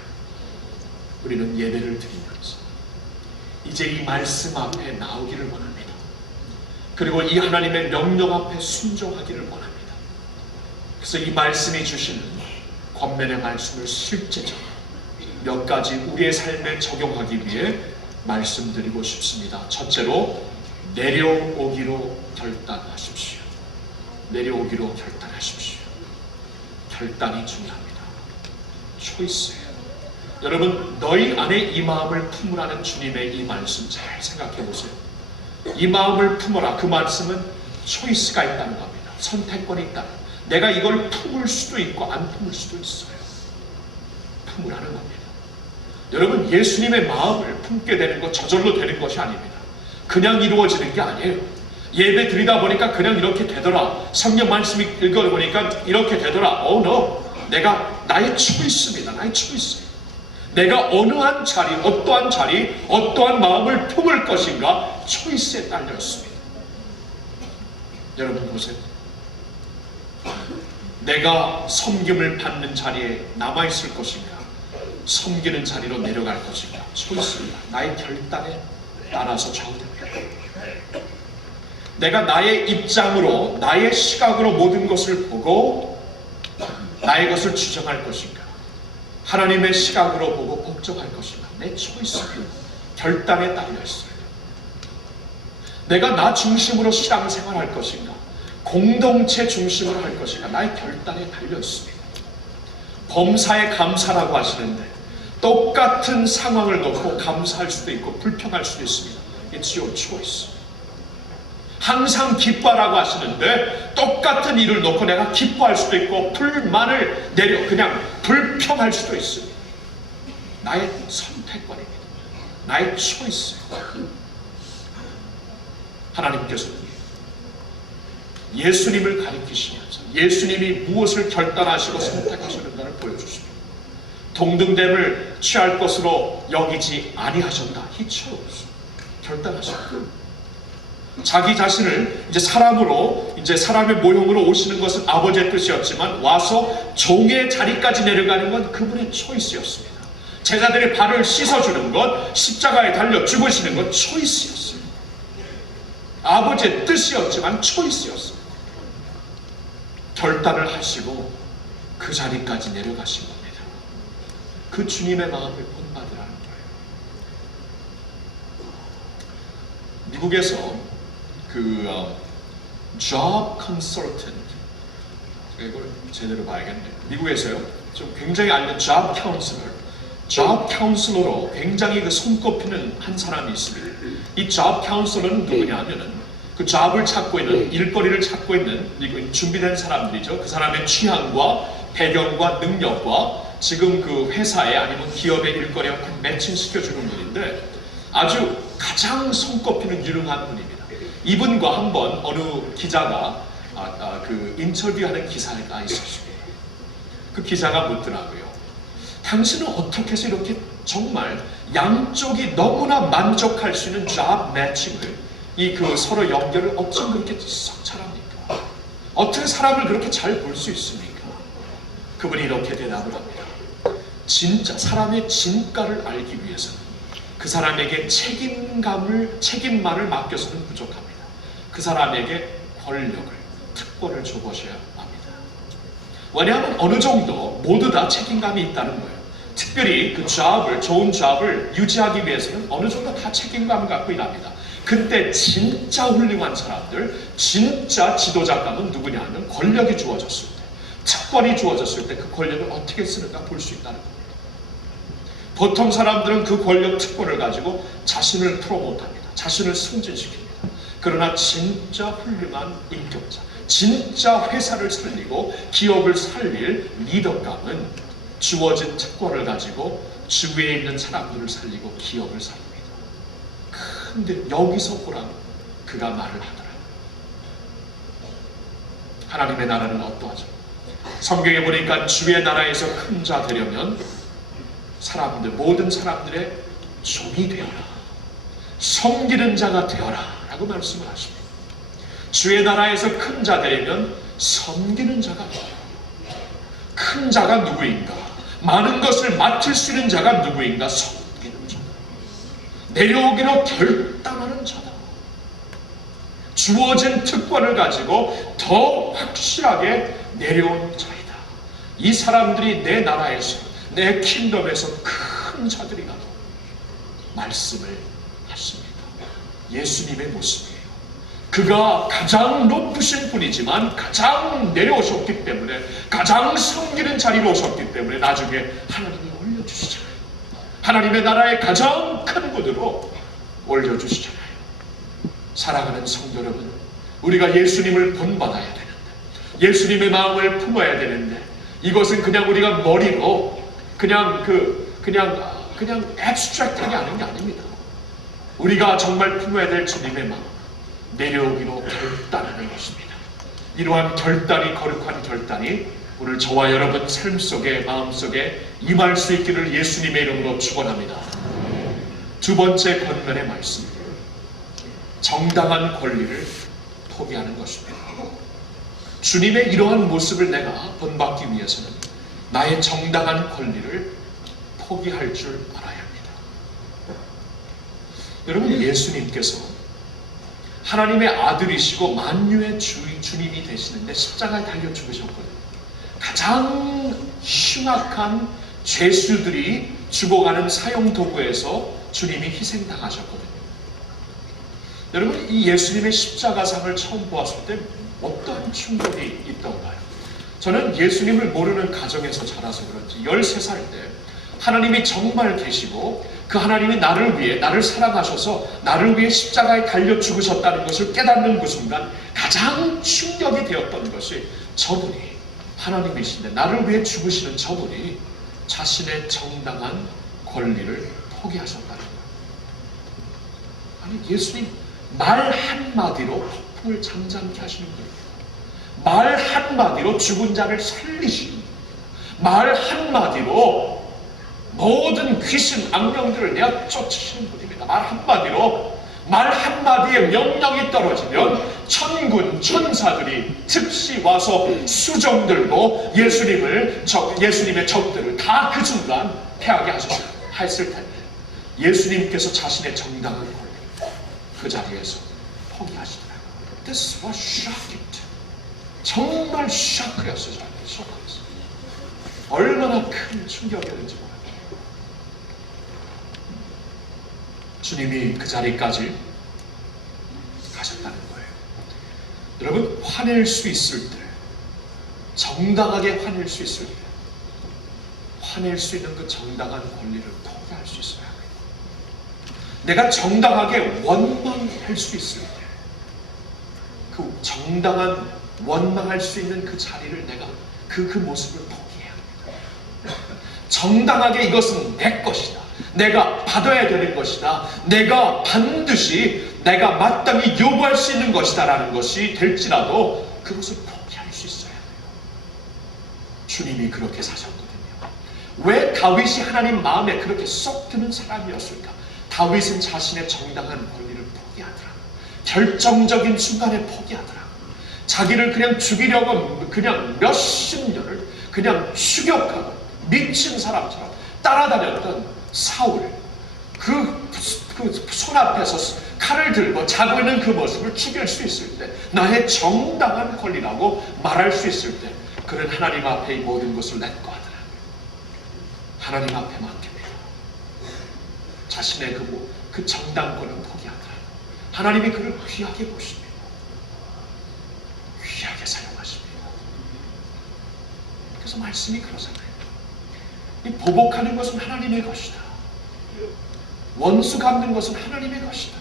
우리는 예배를 드리면서 이제 이 말씀 앞에 나오기를 원합니다. 그리고 이 하나님의 명령 앞에 순종하기를 원합니다. 그래서 이 말씀이 주시는 권면의 말씀을 실제적으로 몇 가지 우리의 삶에 적용하기 위해 말씀드리고 싶습니다. 첫째로 내려오기로 결단하십시오. 내려오기로 결단하십시오. 결단이 중요합니다. 초이스예요. 여러분 너희 안에 이 마음을 품으라는 주님의 이 말씀 잘 생각해 보세요. 이 마음을 품어라. 그 말씀은 초이스가 있다는 겁니다. 선택권이 있다. 내가 이걸 품을 수도 있고 안 품을 수도 있어요. 품으라는 겁니다. 여러분 예수님의 마음을 품게 되는 것 저절로 되는 것이 아닙니다. 그냥 이루어지는 게 아니에요. 예배 드리다 보니까 그냥 이렇게 되더라. 성경 말씀이 읽어보니까 이렇게 되더라. no. 내가 나의 초이스입니다. 나의 초이스. 내가 어느 한 자리, 어떠한 마음을 품을 것인가 초이스에 딸려 있습니다. 여러분 보세요. 내가 섬김을 받는 자리에 남아있을 것인가 섬기는 자리로 내려갈 것인가 초이스입니다. 나의 결단에 따라서 좌우됩니다. 내가 나의 입장으로 나의 시각으로 모든 것을 보고 나의 것을 주장할 것인가 하나님의 시각으로 보고 복종할 것인가 내 초이스입니다. 결단에 딸려 있어요. 내가 나 중심으로 신앙생활할 것인가 공동체 중심으로 할 것인가 나의 결단에 달려 있습니다. 범사에 감사라고 하시는데 똑같은 상황을 놓고 감사할 수도 있고 불평할 수도 있습니다. It's your choice. 항상 기뻐라고 하시는데 똑같은 일을 놓고 내가 기뻐할 수도 있고 불만을 내려 그냥 불평할 수도 있습니다. 나의 선택권입니다. 나의 초이스. 하나님께서 예수님을 가리키시면서 예수님이 무엇을 결단하시고 선택하셨는가를 보여주십니다. 동등됨을 취할 것으로 여기지 아니하셨다. He chose. 결단하셨다. 자기 자신을 이제 사람으로 이제 사람의 모형으로 오시는 것은 아버지의 뜻이었지만 와서 종의 자리까지 내려가는 건 그분의 초이스였습니다. 제자들의 발을 씻어주는 것, 십자가에 달려 죽으시는 건 초이스였어요. 아버지의 뜻이었지만 초이스였어요. 결단을 하시고 그 자리까지 내려가신 겁니다. 그 주님의 마음을 본받으라는 거예요. 미국에서 job consultant 이걸 제대로 봐야겠네요. 미국에서요 좀 굉장히 알려진 job counselor로 굉장히 그 손꼽히는 한 사람이 있습니다. 이 job counselor는 누구냐 하면은 그 job을 찾고 있는 일거리를 찾고 있는 준비된 사람들이죠. 그 사람의 취향과 배경과 능력과 지금 그 회사에 아니면 기업의 일거리와 매칭시켜주는 분인데 아주 가장 손꼽히는 유능한 분입니다. 이분과 한번 어느 기자가 그 인터뷰하는 기사가 있었습니다. 그 기자가 묻더라고요. 당신은 어떻게 해서 이렇게 정말 양쪽이 너무나 만족할 수 있는 job 매칭을 이 그 서로 연결을 어쩜 그렇게 썩 잘합니까? 어떻게 사람을 그렇게 잘 볼 수 있습니까? 그분이 이렇게 대답을 합니다. 진짜 사람의 진가를 알기 위해서는 그 사람에게 책임만을 맡겨서는 부족합니다. 그 사람에게 권력을, 특권을 줘보셔야 합니다. 왜냐하면 어느 정도 모두 다 책임감이 있다는 거예요. 특별히 그 좋은 잡을 유지하기 위해서는 어느 정도 다 책임감을 갖고 일합니다. 그때 진짜 훌륭한 사람들, 진짜 지도자감은 누구냐 하면 권력이 주어졌을 때, 특권이 주어졌을 때 그 권력을 어떻게 쓰는가 볼 수 있다는 겁니다. 보통 사람들은 그 권력 특권을 가지고 자신을 프로모트합니다. 자신을 승진시킵니다. 그러나 진짜 훌륭한 인격자, 진짜 회사를 살리고 기업을 살릴 리더감은 주어진 특권을 가지고 주위에 있는 사람들을 살리고 기업을 살립니다. 근데 여기서 보라, 그가 말을 하더라. 하나님의 나라는 어떠하죠? 성경에 보니까 주의 나라에서 큰 자 되려면 사람들, 모든 사람들의 종이 되어라, 섬기는 자가 되어라 라고 말씀을 하십니다. 주의 나라에서 큰 자 되려면 섬기는 자가 되어라. 큰 자가 누구인가? 많은 것을 맡을 수 있는 자가 누구인가? 섬기는 자다. 내려오기로 결단하는 자다. 주어진 특권을 가지고 더 확실하게 내려온 자이다. 이 사람들이 내 나라에서, 내 킹덤에서 큰 자들이라고 말씀을 하십니다. 예수님의 모습이에요. 그가 가장 높으신 분이지만 가장 내려오셨기 때문에, 가장 섬기는 자리로 오셨기 때문에 나중에 하나님이 올려주시잖아요. 하나님의 나라의 가장 큰 분으로 올려주시잖아요. 사랑하는 성도 여러분, 우리가 예수님을 본받아야 되는데, 예수님의 마음을 품어야 되는데, 이것은 그냥 우리가 머리로 그냥 앱스트랙트하게 하는 게 아닙니다. 우리가 정말 품어야 될 주님의 마음, 내려오기로 결단하는 것입니다. 이러한 결단이, 거룩한 결단이 오늘 저와 여러분 삶 속에, 마음 속에 임할 수 있기를 예수님의 이름으로 축원합니다. 두 번째 권면의 말씀, 정당한 권리를 포기하는 것입니다. 주님의 이러한 모습을 내가 본받기 위해서는 나의 정당한 권리를 포기할 줄 알아야 합니다. 여러분, 예수님께서 하나님의 아들이시고 만유의 주님이 되시는데 십자가에 달려 죽으셨거든요. 가장 흉악한 죄수들이 죽어가는 사형도구에서 주님이 희생당하셨거든요. 여러분, 이 예수님의 십자가상을 처음 보았을 때 어떠한 충격이 있던가요? 저는 예수님을 모르는 가정에서 자라서 그런지 13살 때 하나님이 정말 계시고 그 하나님이 나를 위해, 나를 사랑하셔서 나를 위해 십자가에 달려 죽으셨다는 것을 깨닫는 그 순간 가장 충격이 되었던 것이, 저분이 하나님이신데 나를 위해 죽으시는 저분이 자신의 정당한 권리를 포기하셨다는 거예요. 아니, 예수님 말 한마디로 폭풍을 잠잠케 하시는 거예요. 말 한마디로 죽은 자를 살리시는 거예요. 말 한마디로 모든 귀신, 악령들을 내어 쫓으시는 분입니다. 말 한마디에 명령이 떨어지면 천군, 천사들이 즉시 와서 수정 들고 예수님의 적들을 다 그 순간 패하게 했을 텐데, 예수님께서 자신의 정당한 권리 그 자리에서 포기하시더라고요. This was shocking. 정말 쇼크였어요. 쇼크였어요. 얼마나 큰 충격이었는지 몰라요. 주님이 그 자리까지 가셨다는 거예요. 여러분, 화낼 수 있을 때, 정당하게 화낼 수 있을 때, 화낼 수 있는 그 정당한 권리를 포기할 수 있어야 해요. 내가 정당하게 원망할 수 있을 때, 그 정당한 원망할 수 있는 그 자리를 내가 그 모습을 포기해야 합니다. 정당하게 이것은 내 것이다, 내가 받아야 되는 것이다, 내가 반드시 내가 마땅히 요구할 수 있는 것이다 라는 것이 될지라도 그것을 포기할 수 있어야 해요. 주님이 그렇게 사셨거든요. 왜 다윗이 하나님 마음에 그렇게 쏙 드는 사람이었을까? 다윗은 자신의 정당한 권리를 포기하더라. 결정적인 순간에 포기하더라. 자기를 그냥 죽이려고 그냥 몇십 년을 그냥 추격하고 미친 사람처럼 따라다녔던 사울, 그 손앞에서 칼을 들고 자고 있는 그 모습을 죽일 수 있을 때, 나의 정당한 권리라고 말할 수 있을 때, 그는 하나님 앞에 이 모든 것을 내 거 하더라. 하나님 앞에 맡깁니다. 자신의 그 정당권을 포기하더라. 하나님이 그를 귀하게 보십니다. 귀하게 사용하십니다. 그래서 말씀이 그러잖아요. 이 보복하는 것은 하나님의 것이다. 원수 갚는 것은 하나님의 것이다.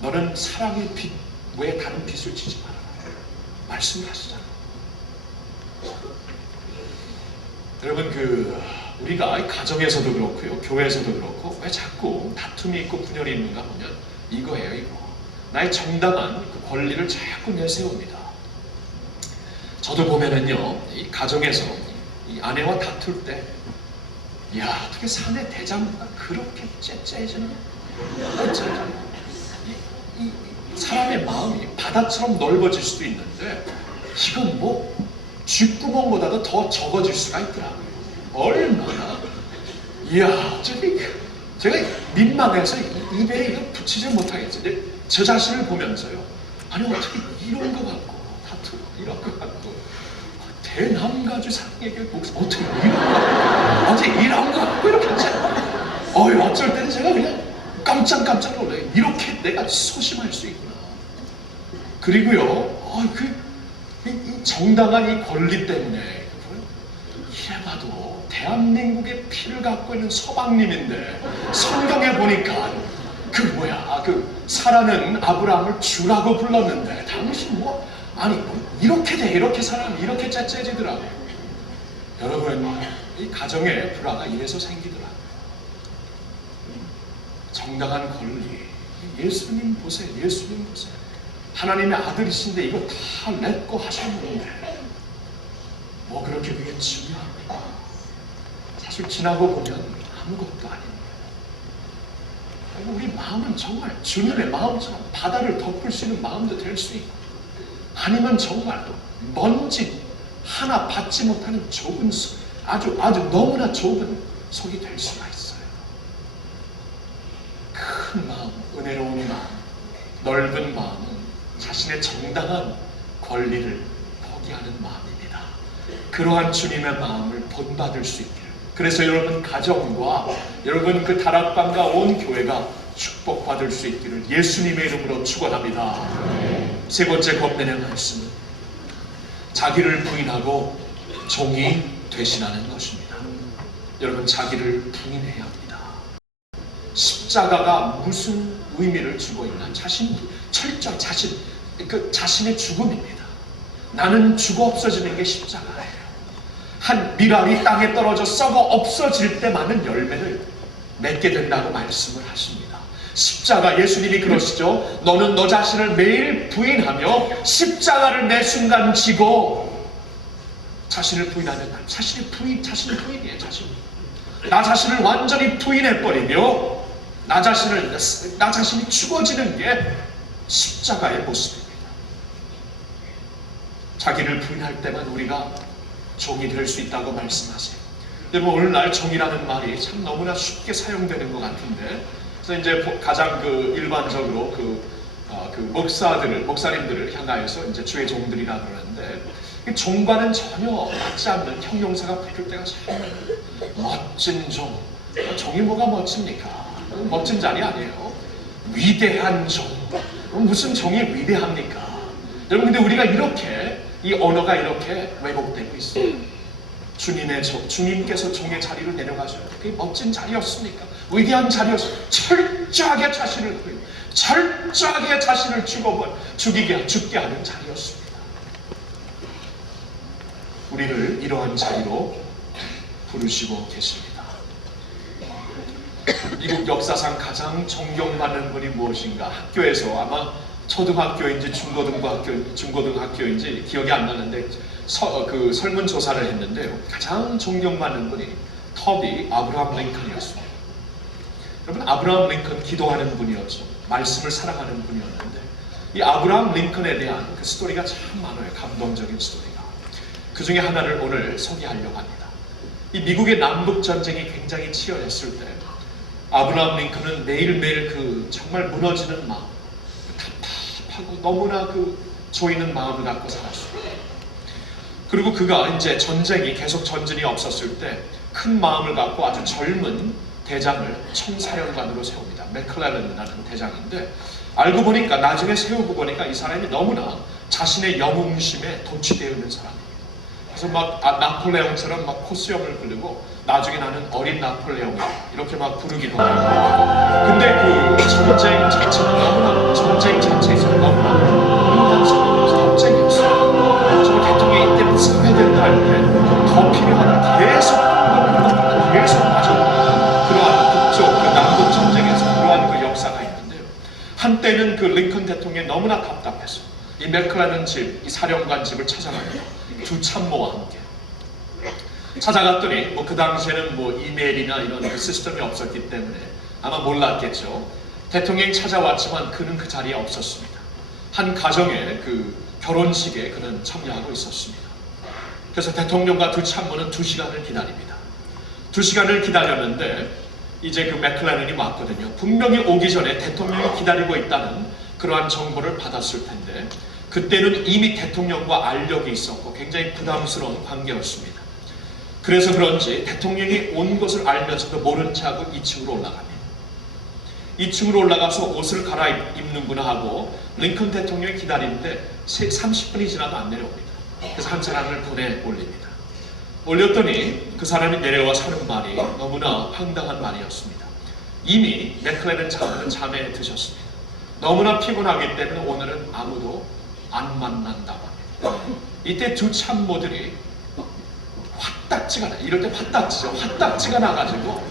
너는 사랑의 빛 왜 다른 빛을 지지 말아라 말씀을 하시잖아. 여러분 우리가 가정에서도 그렇고요, 교회에서도 그렇고 왜 자꾸 다툼이 있고 분열이 있는가 보면 이거예요. 이거 나의 정당한 그 권리를 자꾸 내세웁니다. 저도 보면은요, 이 가정에서 이 아내와 다툴 때, 야, 어떻게 사내 대장부가 그렇게 째째해지나? 이 사람의 마음이 바다처럼 넓어질 수도 있는데, 이건 뭐 쥐구멍보다도 더 적어질 수가 있더라고요. 얼마나, 이야, 제가 민망해서 입에 이거 붙이질 못하겠어요. 저 자신을 보면서요, 아니 어떻게 이런 거 갖고 다투고 이런 거 갖고 대남가주 상에게 어떻게 이런 거 갖고 이렇게 하지? 어쩔 때는 제가 그냥 깜짝 놀라요. 이렇게 내가 소심할 수 있구나. 그리고요, 이 정당한 이 권리 때문에 이래봐도 대한민국의 피를 갖고 있는 서방님인데 성경에 보니까 사라는 아브라함을 주라고 불렀는데 당신 이렇게 돼, 이렇게 사람 이렇게 째째지더라고요. 여러분, 이 가정의 불화가 이래서 생기더라고요. 정당한 권리, 예수님 보세요. 하나님의 아들이신데 이거 다 내 거 하셨는데 뭐 그렇게 그게 중요합니까? 사실 지나고 보면 아무것도 아닙니다. 우리 마음은 정말 주님의 마음처럼 바다를 덮을 수 있는 마음도 될 수 있고, 아니면 정말 먼지 하나 받지 못하는 좁은 아주 너무나 좁은 속이 될 수가 있어요. 큰 마음, 은혜로운 마음, 넓은 마음은 자신의 정당한 권리를 포기하는 마음입니다. 그러한 주님의 마음을 본받을 수 있기를. 그래서 여러분 가정과 여러분 그 다락방과 온 교회가 축복받을 수 있기를 예수님의 이름으로 축원합니다. 세 번째 권면의 말씀은 자기를 부인하고 종이 되시라는 것입니다. 여러분, 자기를 부인해야 합니다. 십자가가 무슨 의미를 주고 있나? 철저히 자신의 죽음입니다. 나는 죽어 없어지는 게 십자가예요. 한 밀알이 땅에 떨어져 썩어 없어질 때 많은 열매를 맺게 된다고 말씀을 하십니다. 십자가, 예수님이 그러시죠. 너는 너 자신을 매일 부인하며 십자가를 매 순간 지고, 자신을 부인하면 자신이 부인이에요. 나 자신을 완전히 부인해버리며 나 자신이 죽어지는 게 십자가의 모습입니다. 자기를 부인할 때만 우리가 종이 될 수 있다고 말씀하세요. 여러분, 오늘날 종이라는 말이 참 너무나 쉽게 사용되는 것 같은데, 그래서 이제 가장 일반적으로 목사님들을 향하여서 이제 주의 종들이라 그러는데, 종과는 전혀 맞지 않는 형용사가 붙을 때가 참 멋진 종. 종이 뭐가 멋집니까? 멋진 자리 아니에요. 위대한 종. 무슨 종이 위대합니까? 여러분, 근데 우리가 이 언어가 이렇게 왜곡되고 있어요. 주님께서 종의 자리로 내려가셔요. 그게 멋진 자리였습니까? 위대한 자리였어요. 철저하게 자신을 죽게 하는 자리였습니다. 우리를 이러한 자리로 부르시고 계십니다. 미국 역사상 가장 존경받는 분이 무엇인가? 학교에서 아마 초등학교인지 중고등학교인지 기억이 안 나는데 설문조사를 했는데요. 가장 존경받는 분이 터비 아브라함 링컨이었습니다. 여러분, 아브라함 링컨 기도하는 분이었죠. 말씀을 사랑하는 분이었는데, 이 아브라함 링컨에 대한 그 스토리가 참 많아요. 감동적인 스토리가. 그 중에 하나를 오늘 소개하려고 합니다. 이 미국의 남북전쟁이 굉장히 치열했을 때 아브라함 링컨은 매일매일 정말 무너지는 마음, 답답하고 너무나 조이는 마음을 갖고 살았습니다. 그리고 그가 이제 계속 전쟁이 없었을 때 큰 마음을 갖고 아주 젊은 대장을 총사령관으로 세웁니다. 맥클렐런이라는 대장인데, 알고 보니까 나중에 세우고 보니까 이 사람이 너무나 자신의 영웅심에 도취되어 있는 사람입니다. 그래서 막 나폴레옹처럼 막 코수염을 부르고 나중에 나는 어린 나폴레옹이야 이렇게 막 부르기도 하고. 근데 그 전쟁 자체는 너무나 전쟁 자체에서 너무나 인간적으로 전쟁이었어요. 정말 대통령이 이때 무슨 해야 된다 할 때 더 필요하다 계속 맞아. 그러한 북쪽 그 남북 전쟁에서 그러한 그 역사가 있는데요. 한때는 그 링컨 대통령이 너무나 답답해서 이 맥클라렌 집, 이 사령관 집을 찾아갑니다. 두 참모와 함께 찾아갔더니 뭐 그 당시에는 뭐 이메일이나 이런 그 시스템이 없었기 때문에 아마 몰랐겠죠. 대통령이 찾아왔지만 그는 그 자리에 없었습니다. 한 가정의 그 결혼식에 그는 참여하고 있었습니다. 그래서 대통령과 두 참모는 2시간을 기다립니다. 2시간을 기다렸는데 이제 그 맥클라렌이 왔거든요. 분명히 오기 전에 대통령이 기다리고 있다는 그러한 정보를 받았을 텐데 그때는 이미 대통령과 알력이 있었고 굉장히 부담스러운 관계였습니다. 그래서 그런지 대통령이 온 것을 알면서도 모른 척하고 2층으로 올라갑니다. 2층으로 올라가서 옷을 갈아입는구나 하고 링컨 대통령이 기다리는데 30분이 지나도 안 내려옵니다. 그래서 한 사람을 보내 올립니다. 올렸더니 그 사람이 내려와서 하는 말이 너무나 황당한 말이었습니다. 이미 맥클레렌 장군은 잠에 드셨습니다. 너무나 피곤하기 때문에 오늘은 아무도 안 만난다고 합니다. 이때 두 참모들이 화딱지가 나, 이럴 때 화딱지죠. 화딱지가 나가지고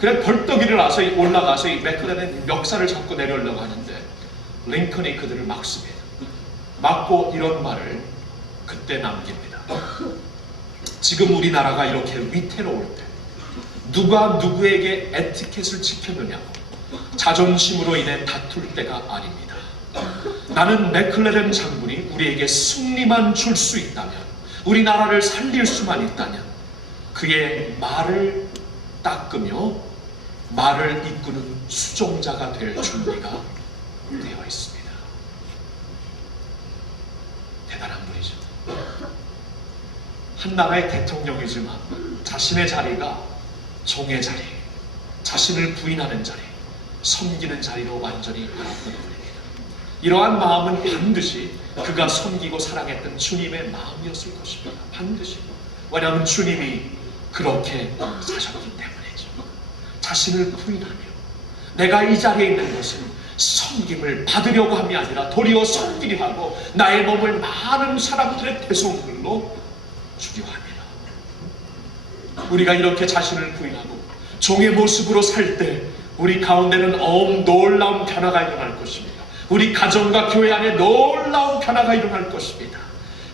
그래 벌떡 일어나서 올라가서 이 맥클레렌 멱살을 잡고 내려오려고 하는데 링컨이 그들을 막습니다. 막고 이런 말을 그때 남깁니다. 지금 우리나라가 이렇게 위태로울 때 누가 누구에게 에티켓을 지켰느냐고 자존심으로 인해 다툴 때가 아닙니다. 나는 맥클레렌 장군이 우리에게 승리만 줄 수 있다면, 우리나라를 살릴 수만 있다면 그의 말을 닦으며 말을 이끄는 수종자가 될 준비가 되어 있습니다. 대단한 분이죠. 한 나라의 대통령이지만 자신의 자리가 종의 자리, 자신을 부인하는 자리, 섬기는 자리로 완전히 바랐던 분입니다. 이러한 마음은 반드시 그가 섬기고 사랑했던 주님의 마음이었을 것입니다. 반드시. 왜냐하면 주님이 그렇게 사셨기 때문이죠. 자신을 부인하며 내가 이 자리에 있는 것은 섬김을 받으려고 함이 아니라 도리어 섬기려 하고 나의 몸을 많은 사람들의 대속물로 주려 합니다. 우리가 이렇게 자신을 부인하고 종의 모습으로 살 때 우리 가운데는 놀라운 변화가 일어날 것입니다. 우리 가정과 교회 안에 놀라운 변화가 일어날 것입니다.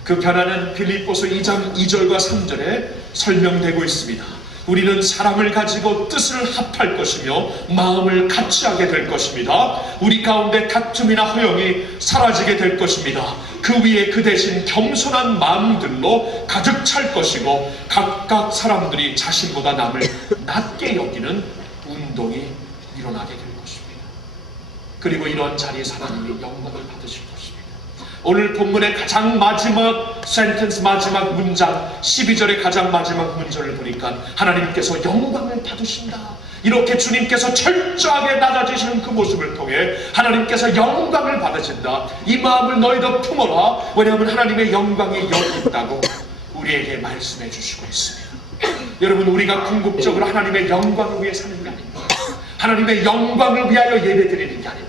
그 변화는 빌립보서 2장 2절과 3절에 설명되고 있습니다. 우리는 사랑을 가지고 뜻을 합할 것이며 마음을 같이 하게 될 것입니다. 우리 가운데 다툼이나 허영이 사라지게 될 것입니다. 그 위에 그 대신 겸손한 마음들로 가득 찰 것이고 각각 사람들이 자신보다 남을 낮게 여기는 운동이 일어나게 될 것입니다. 그리고 이런 자리에서 하나님이 영광을 받으실 것입니다. 오늘 본문의 가장 마지막 센텐스, 마지막 문장 12절의 가장 마지막 문절을 보니까 하나님께서 영광을 받으신다, 이렇게 주님께서 철저하게 낮아지시는 그 모습을 통해 하나님께서 영광을 받으신다, 이 마음을 너희도 품어라. 왜냐하면 하나님의 영광이 여기 있다고 우리에게 말씀해 주시고 있습니다. 여러분, 우리가 궁극적으로 하나님의 영광을 위해 사는 게 아닙니까? 하나님의 영광을 위하여 예배드리는 게 아닙니까?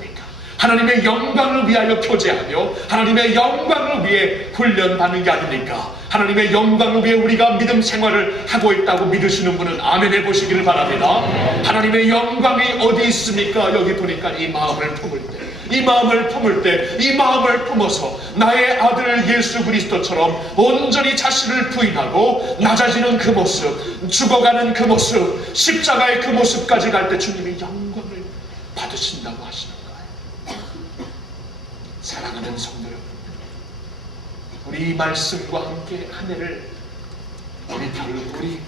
하나님의 영광을 위하여 교제하며 하나님의 영광을 위해 훈련받는 게 아닙니까? 하나님의 영광을 위해 우리가 믿음 생활을 하고 있다고 믿으시는 분은 아멘 해보시기를 바랍니다. 하나님의 영광이 어디 있습니까? 여기 보니까 이 마음을 품을 때, 이 마음을 품을 때, 이 마음을 품어서 나의 아들 예수 그리스도처럼 온전히 자신을 부인하고 낮아지는 그 모습, 죽어가는 그 모습, 십자가의 그 모습까지 갈 때 주님이 영광을 받으신다고 하시는 거예요. 사랑하는 성도 여러분, 우리 이 말씀과 함께 한 해를 우리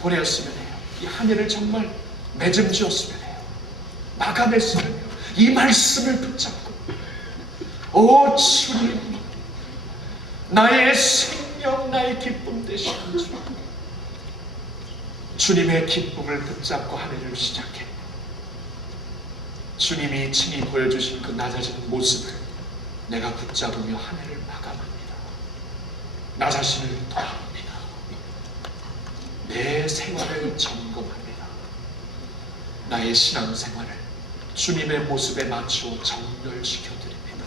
보내었으면 해요. 이 한 해를 정말 맺음지었으면 해요. 마감했으면 해요. 이 말씀을 붙잡고, 오 주님, 나의 생명, 나의 기쁨 되시는 주, 주님의 기쁨을 붙잡고 한 해를 시작해 주님이 친히 보여주신 그 낮아지는 모습을 내가 붙잡으며 한 해를 마감합니다. 나 자신을 돌아봅니다. 내 생활을 점검합니다. 나의 신앙생활을 주님의 모습에 맞추어 정렬시켜 드립니다.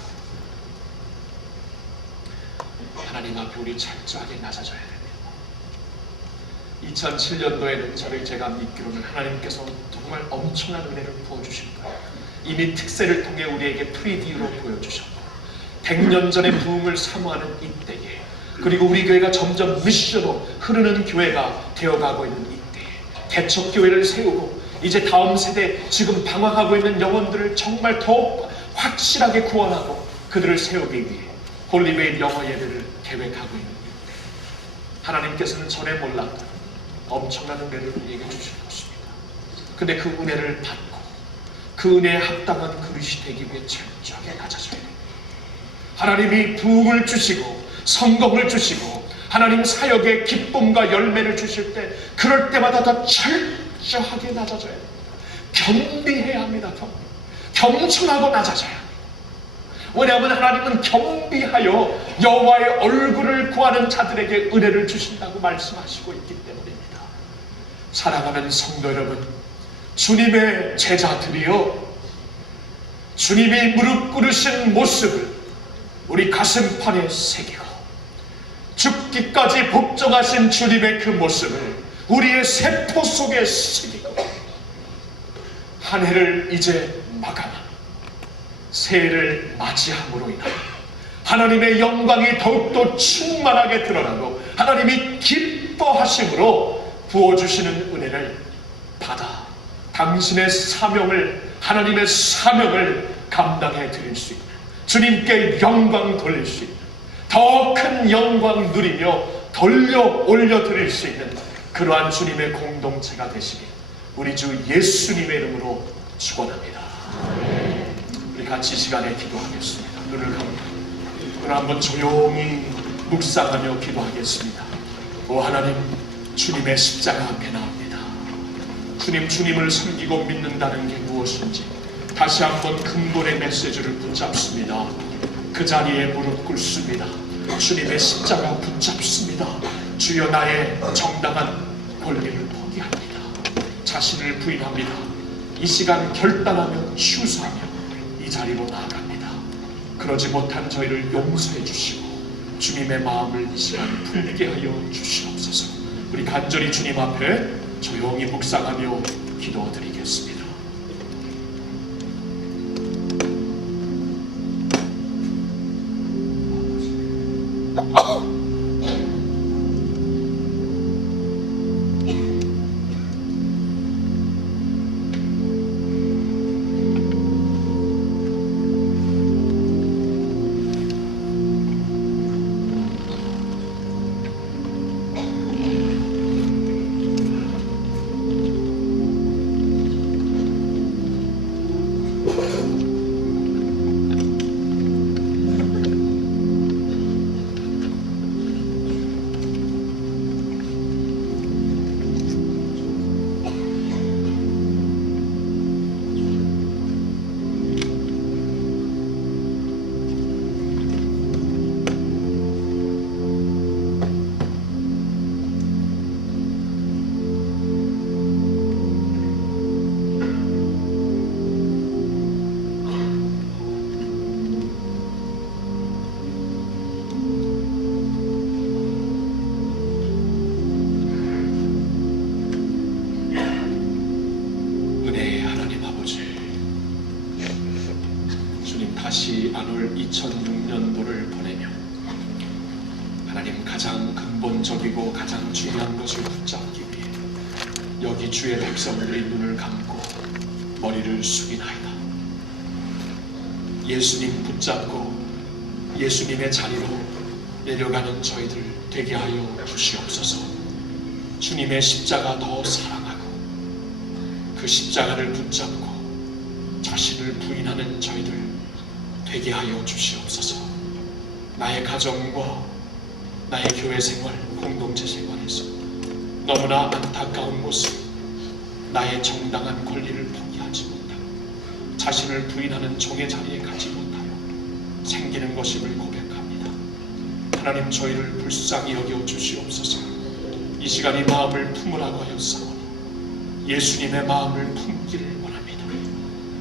하나님 앞에 우리 철저하게 낮아져야 됩니다. 2007년도에는 저를 제가 믿기로는 하나님께서 정말 엄청난 은혜를 부어주실 거예요. 이미 특세를 통해 우리에게 프리디유로 보여주셨고 100년 전의 부흥을 사모하는 이때에, 그리고 우리 교회가 점점 미션으로 흐르는 교회가 되어가고 있는 이때에 개척교회를 세우고 이제 다음 세대 지금 방황하고 있는 영혼들을 정말 더욱 확실하게 구원하고 그들을 세우기 위해 홀리베이 영어 예배를 계획하고 있는 이때 하나님께서는 전에 몰랐던 엄청난 은혜를 우리에게 주실 것입니다. 근데 그 은혜를 받고 그 은혜에 합당한 그릇이 되기 위해 철저하게 낮아져야 됩니다. 하나님이 부흥을 주시고 성공을 주시고 하나님 사역의 기쁨과 열매를 주실 때 그럴 때마다 더 철저하게 낮아져야 됩니다. 겸비해야 합니다. 겸손하고 낮아져야 합니다. 왜냐하면 하나님은 겸비하여 여호와의 얼굴을 구하는 자들에게 은혜를 주신다고 말씀하시고 있기 때문입니다. 사랑하는 성도 여러분, 주님의 제자들이여, 주님이 무릎 꿇으신 모습을 우리 가슴판에 새기고 죽기까지 복종하신 주님의 그 모습을 우리의 세포 속에 새기고 한 해를 이제 마감하며 새해를 맞이함으로 인하여 하나님의 영광이 더욱더 충만하게 드러나고 하나님이 기뻐하심으로 부어주시는 은혜를 받아 당신의 사명을, 하나님의 사명을 감당해 드릴 수 있는, 주님께 영광 돌릴 수 있는, 더 큰 영광 누리며 돌려 올려 드릴 수 있는 그러한 주님의 공동체가 되시길 우리 주 예수님의 이름으로 축원합니다. 우리 같이 이 시간에 기도하겠습니다. 눈을 감고 오늘 한번 조용히 묵상하며 기도하겠습니다. 오 하나님, 주님의 십자가 앞에 나옵니다. 주님을 섬기고 믿는다는 게 무엇인지 다시 한번 근본의 메시지를 붙잡습니다. 그 자리에 무릎 꿇습니다. 주님의 십자가 붙잡습니다. 주여, 나의 정당한 권리를 포기합니다. 자신을 부인합니다. 이 시간 결단하며 추수하며 이 자리로 나아갑니다. 그러지 못한 저희를 용서해 주시고 주님의 마음을 이 시간 풀게 하여 주시옵소서. 우리 간절히 주님 앞에 조용히 묵상하며 기도드리겠습니다. 다시 안 올 2006년도를 보내며 하나님, 가장 근본적이고 가장 중요한 것을 붙잡기 위해 여기 주의 백성들이 눈을 감고 머리를 숙이나이다. 예수님 붙잡고 예수님의 자리로 내려가는 저희들 되게 하여 주시옵소서. 주님의 십자가 더 사랑하고 그 십자가를 붙잡고 자신을 부인하는 저희들 되게 하여 주시옵소서. 나의 가정과 나의 교회 생활, 공동체 생활에서 너무나 안타까운 모습, 나의 정당한 권리를 포기하지 못하고 자신을 부인하는 종의 자리에 가지 못하여 생기는 것임을 고백합니다. 하나님 저희를 불쌍히 여겨 주시옵소서. 이 시간 이 마음을 품으라고 하였사오니 예수님의 마음을 품기를 원합니다.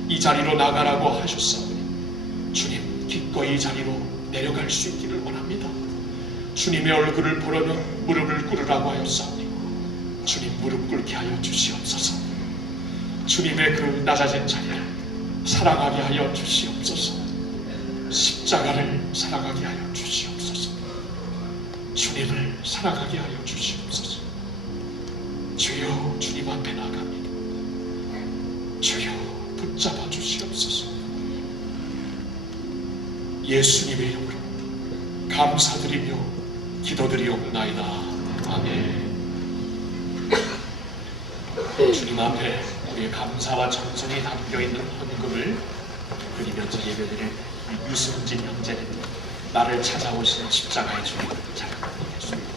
이 자리로 나가라고 하셨사오니 주님 기꺼이 이 자리로 내려갈 수 있기를 원합니다. 주님의 얼굴을 보려면 무릎을 꿇으라고 하였사오니 주님 무릎 꿇게 하여 주시옵소서. 주님의 그 낮아진 자리를 사랑하게 하여 주시옵소서. 십자가를 사랑하게 하여 주시옵소서. 주님을 사랑하게 하여 주시옵소서. 주여 주님 앞에 나갑니다. 주여 붙잡아 주시옵소서. 예수님의 이름으로 감사드리며 기도드리옵나이다. 아멘. 주님 앞에 우리의 감사와 정성이 담겨있는 헌금을 드리면서 예배드릴 유승진 형제는 나를 찾아오시는 십자가의 주님을 찬양하겠습니다.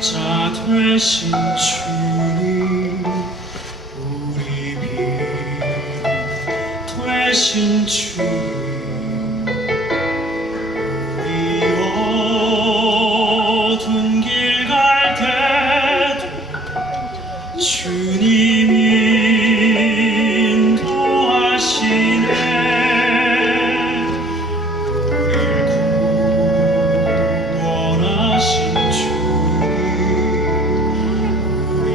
자 되신 주님 우리 빛 되신 주님 우리 어두운 길 갈 때도 주님이 인도하시네. 우릴 구원하신 주 우리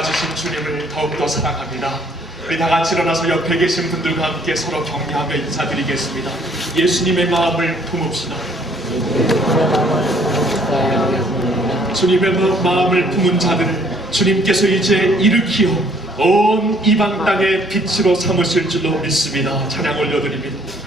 낮으신 주님을 더욱더 사랑합니다. 우리 다 같이 일어나서 옆에 계신 분들과 함께 서로 격려하며 인사드리겠습니다. 예수님의 마음을 품읍시다. 주님의 마음을 품은 자들을 주님께서 이제 일으키어 온 이방 땅의 빛으로 삼으실 줄로 믿습니다. 찬양 올려드립니다.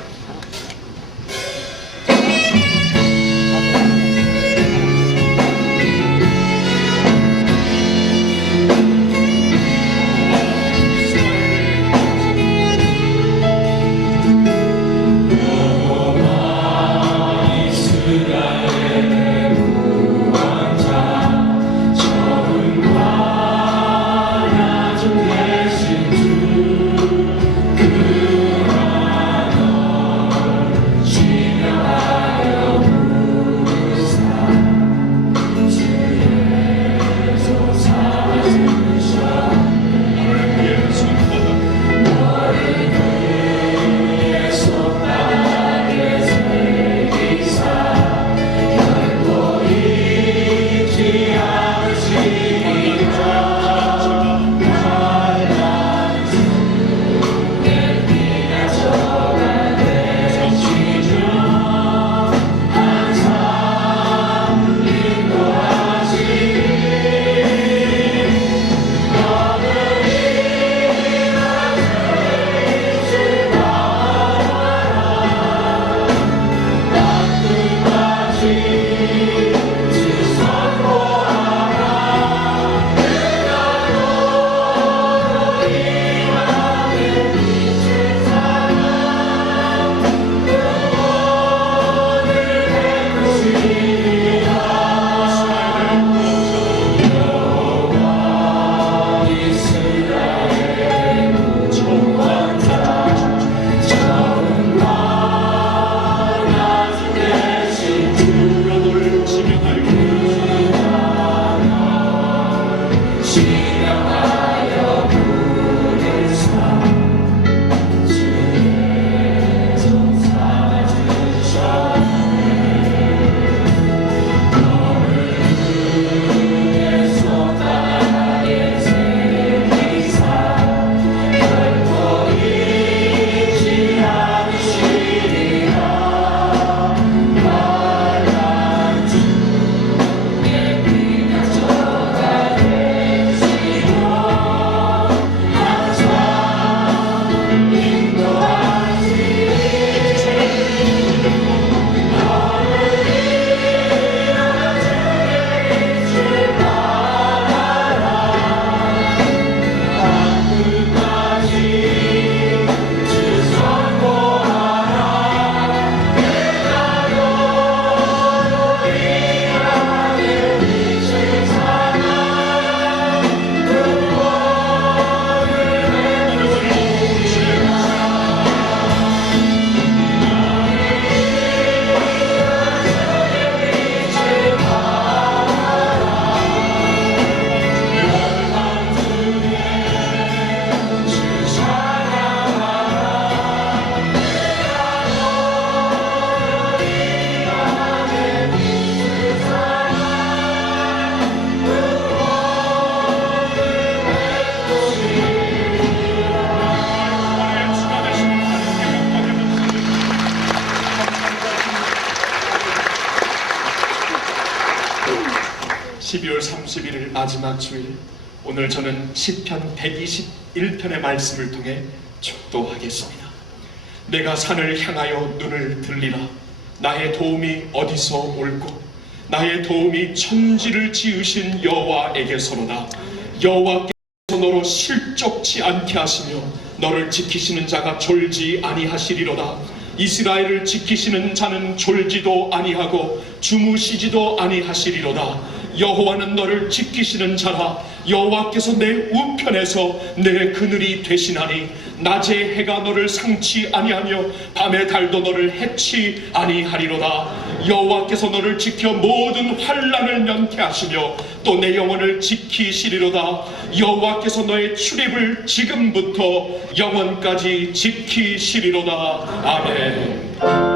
마지막 주일, 오늘 저는 시편 121편의 말씀을 통해 축도하겠습니다. 내가 산을 향하여 눈을 들리라. 나의 도움이 어디서 올고 나의 도움이 천지를 지으신 여호와에게서로다. 여호와께서 너로 실족치 않게 하시며 너를 지키시는 자가 졸지 아니하시리로다. 이스라엘을 지키시는 자는 졸지도 아니하고 주무시지도 아니하시리로다. 여호와는 너를 지키시는 자라. 여호와께서 내 우편에서 내 그늘이 되시나니 낮에 해가 너를 상치 아니하며 밤의 달도 너를 해치 아니하리로다. 여호와께서 너를 지켜 모든 환난을 면케하시며 또 내 영혼을 지키시리로다. 여호와께서 너의 출입을 지금부터 영원까지 지키시리로다. 아멘.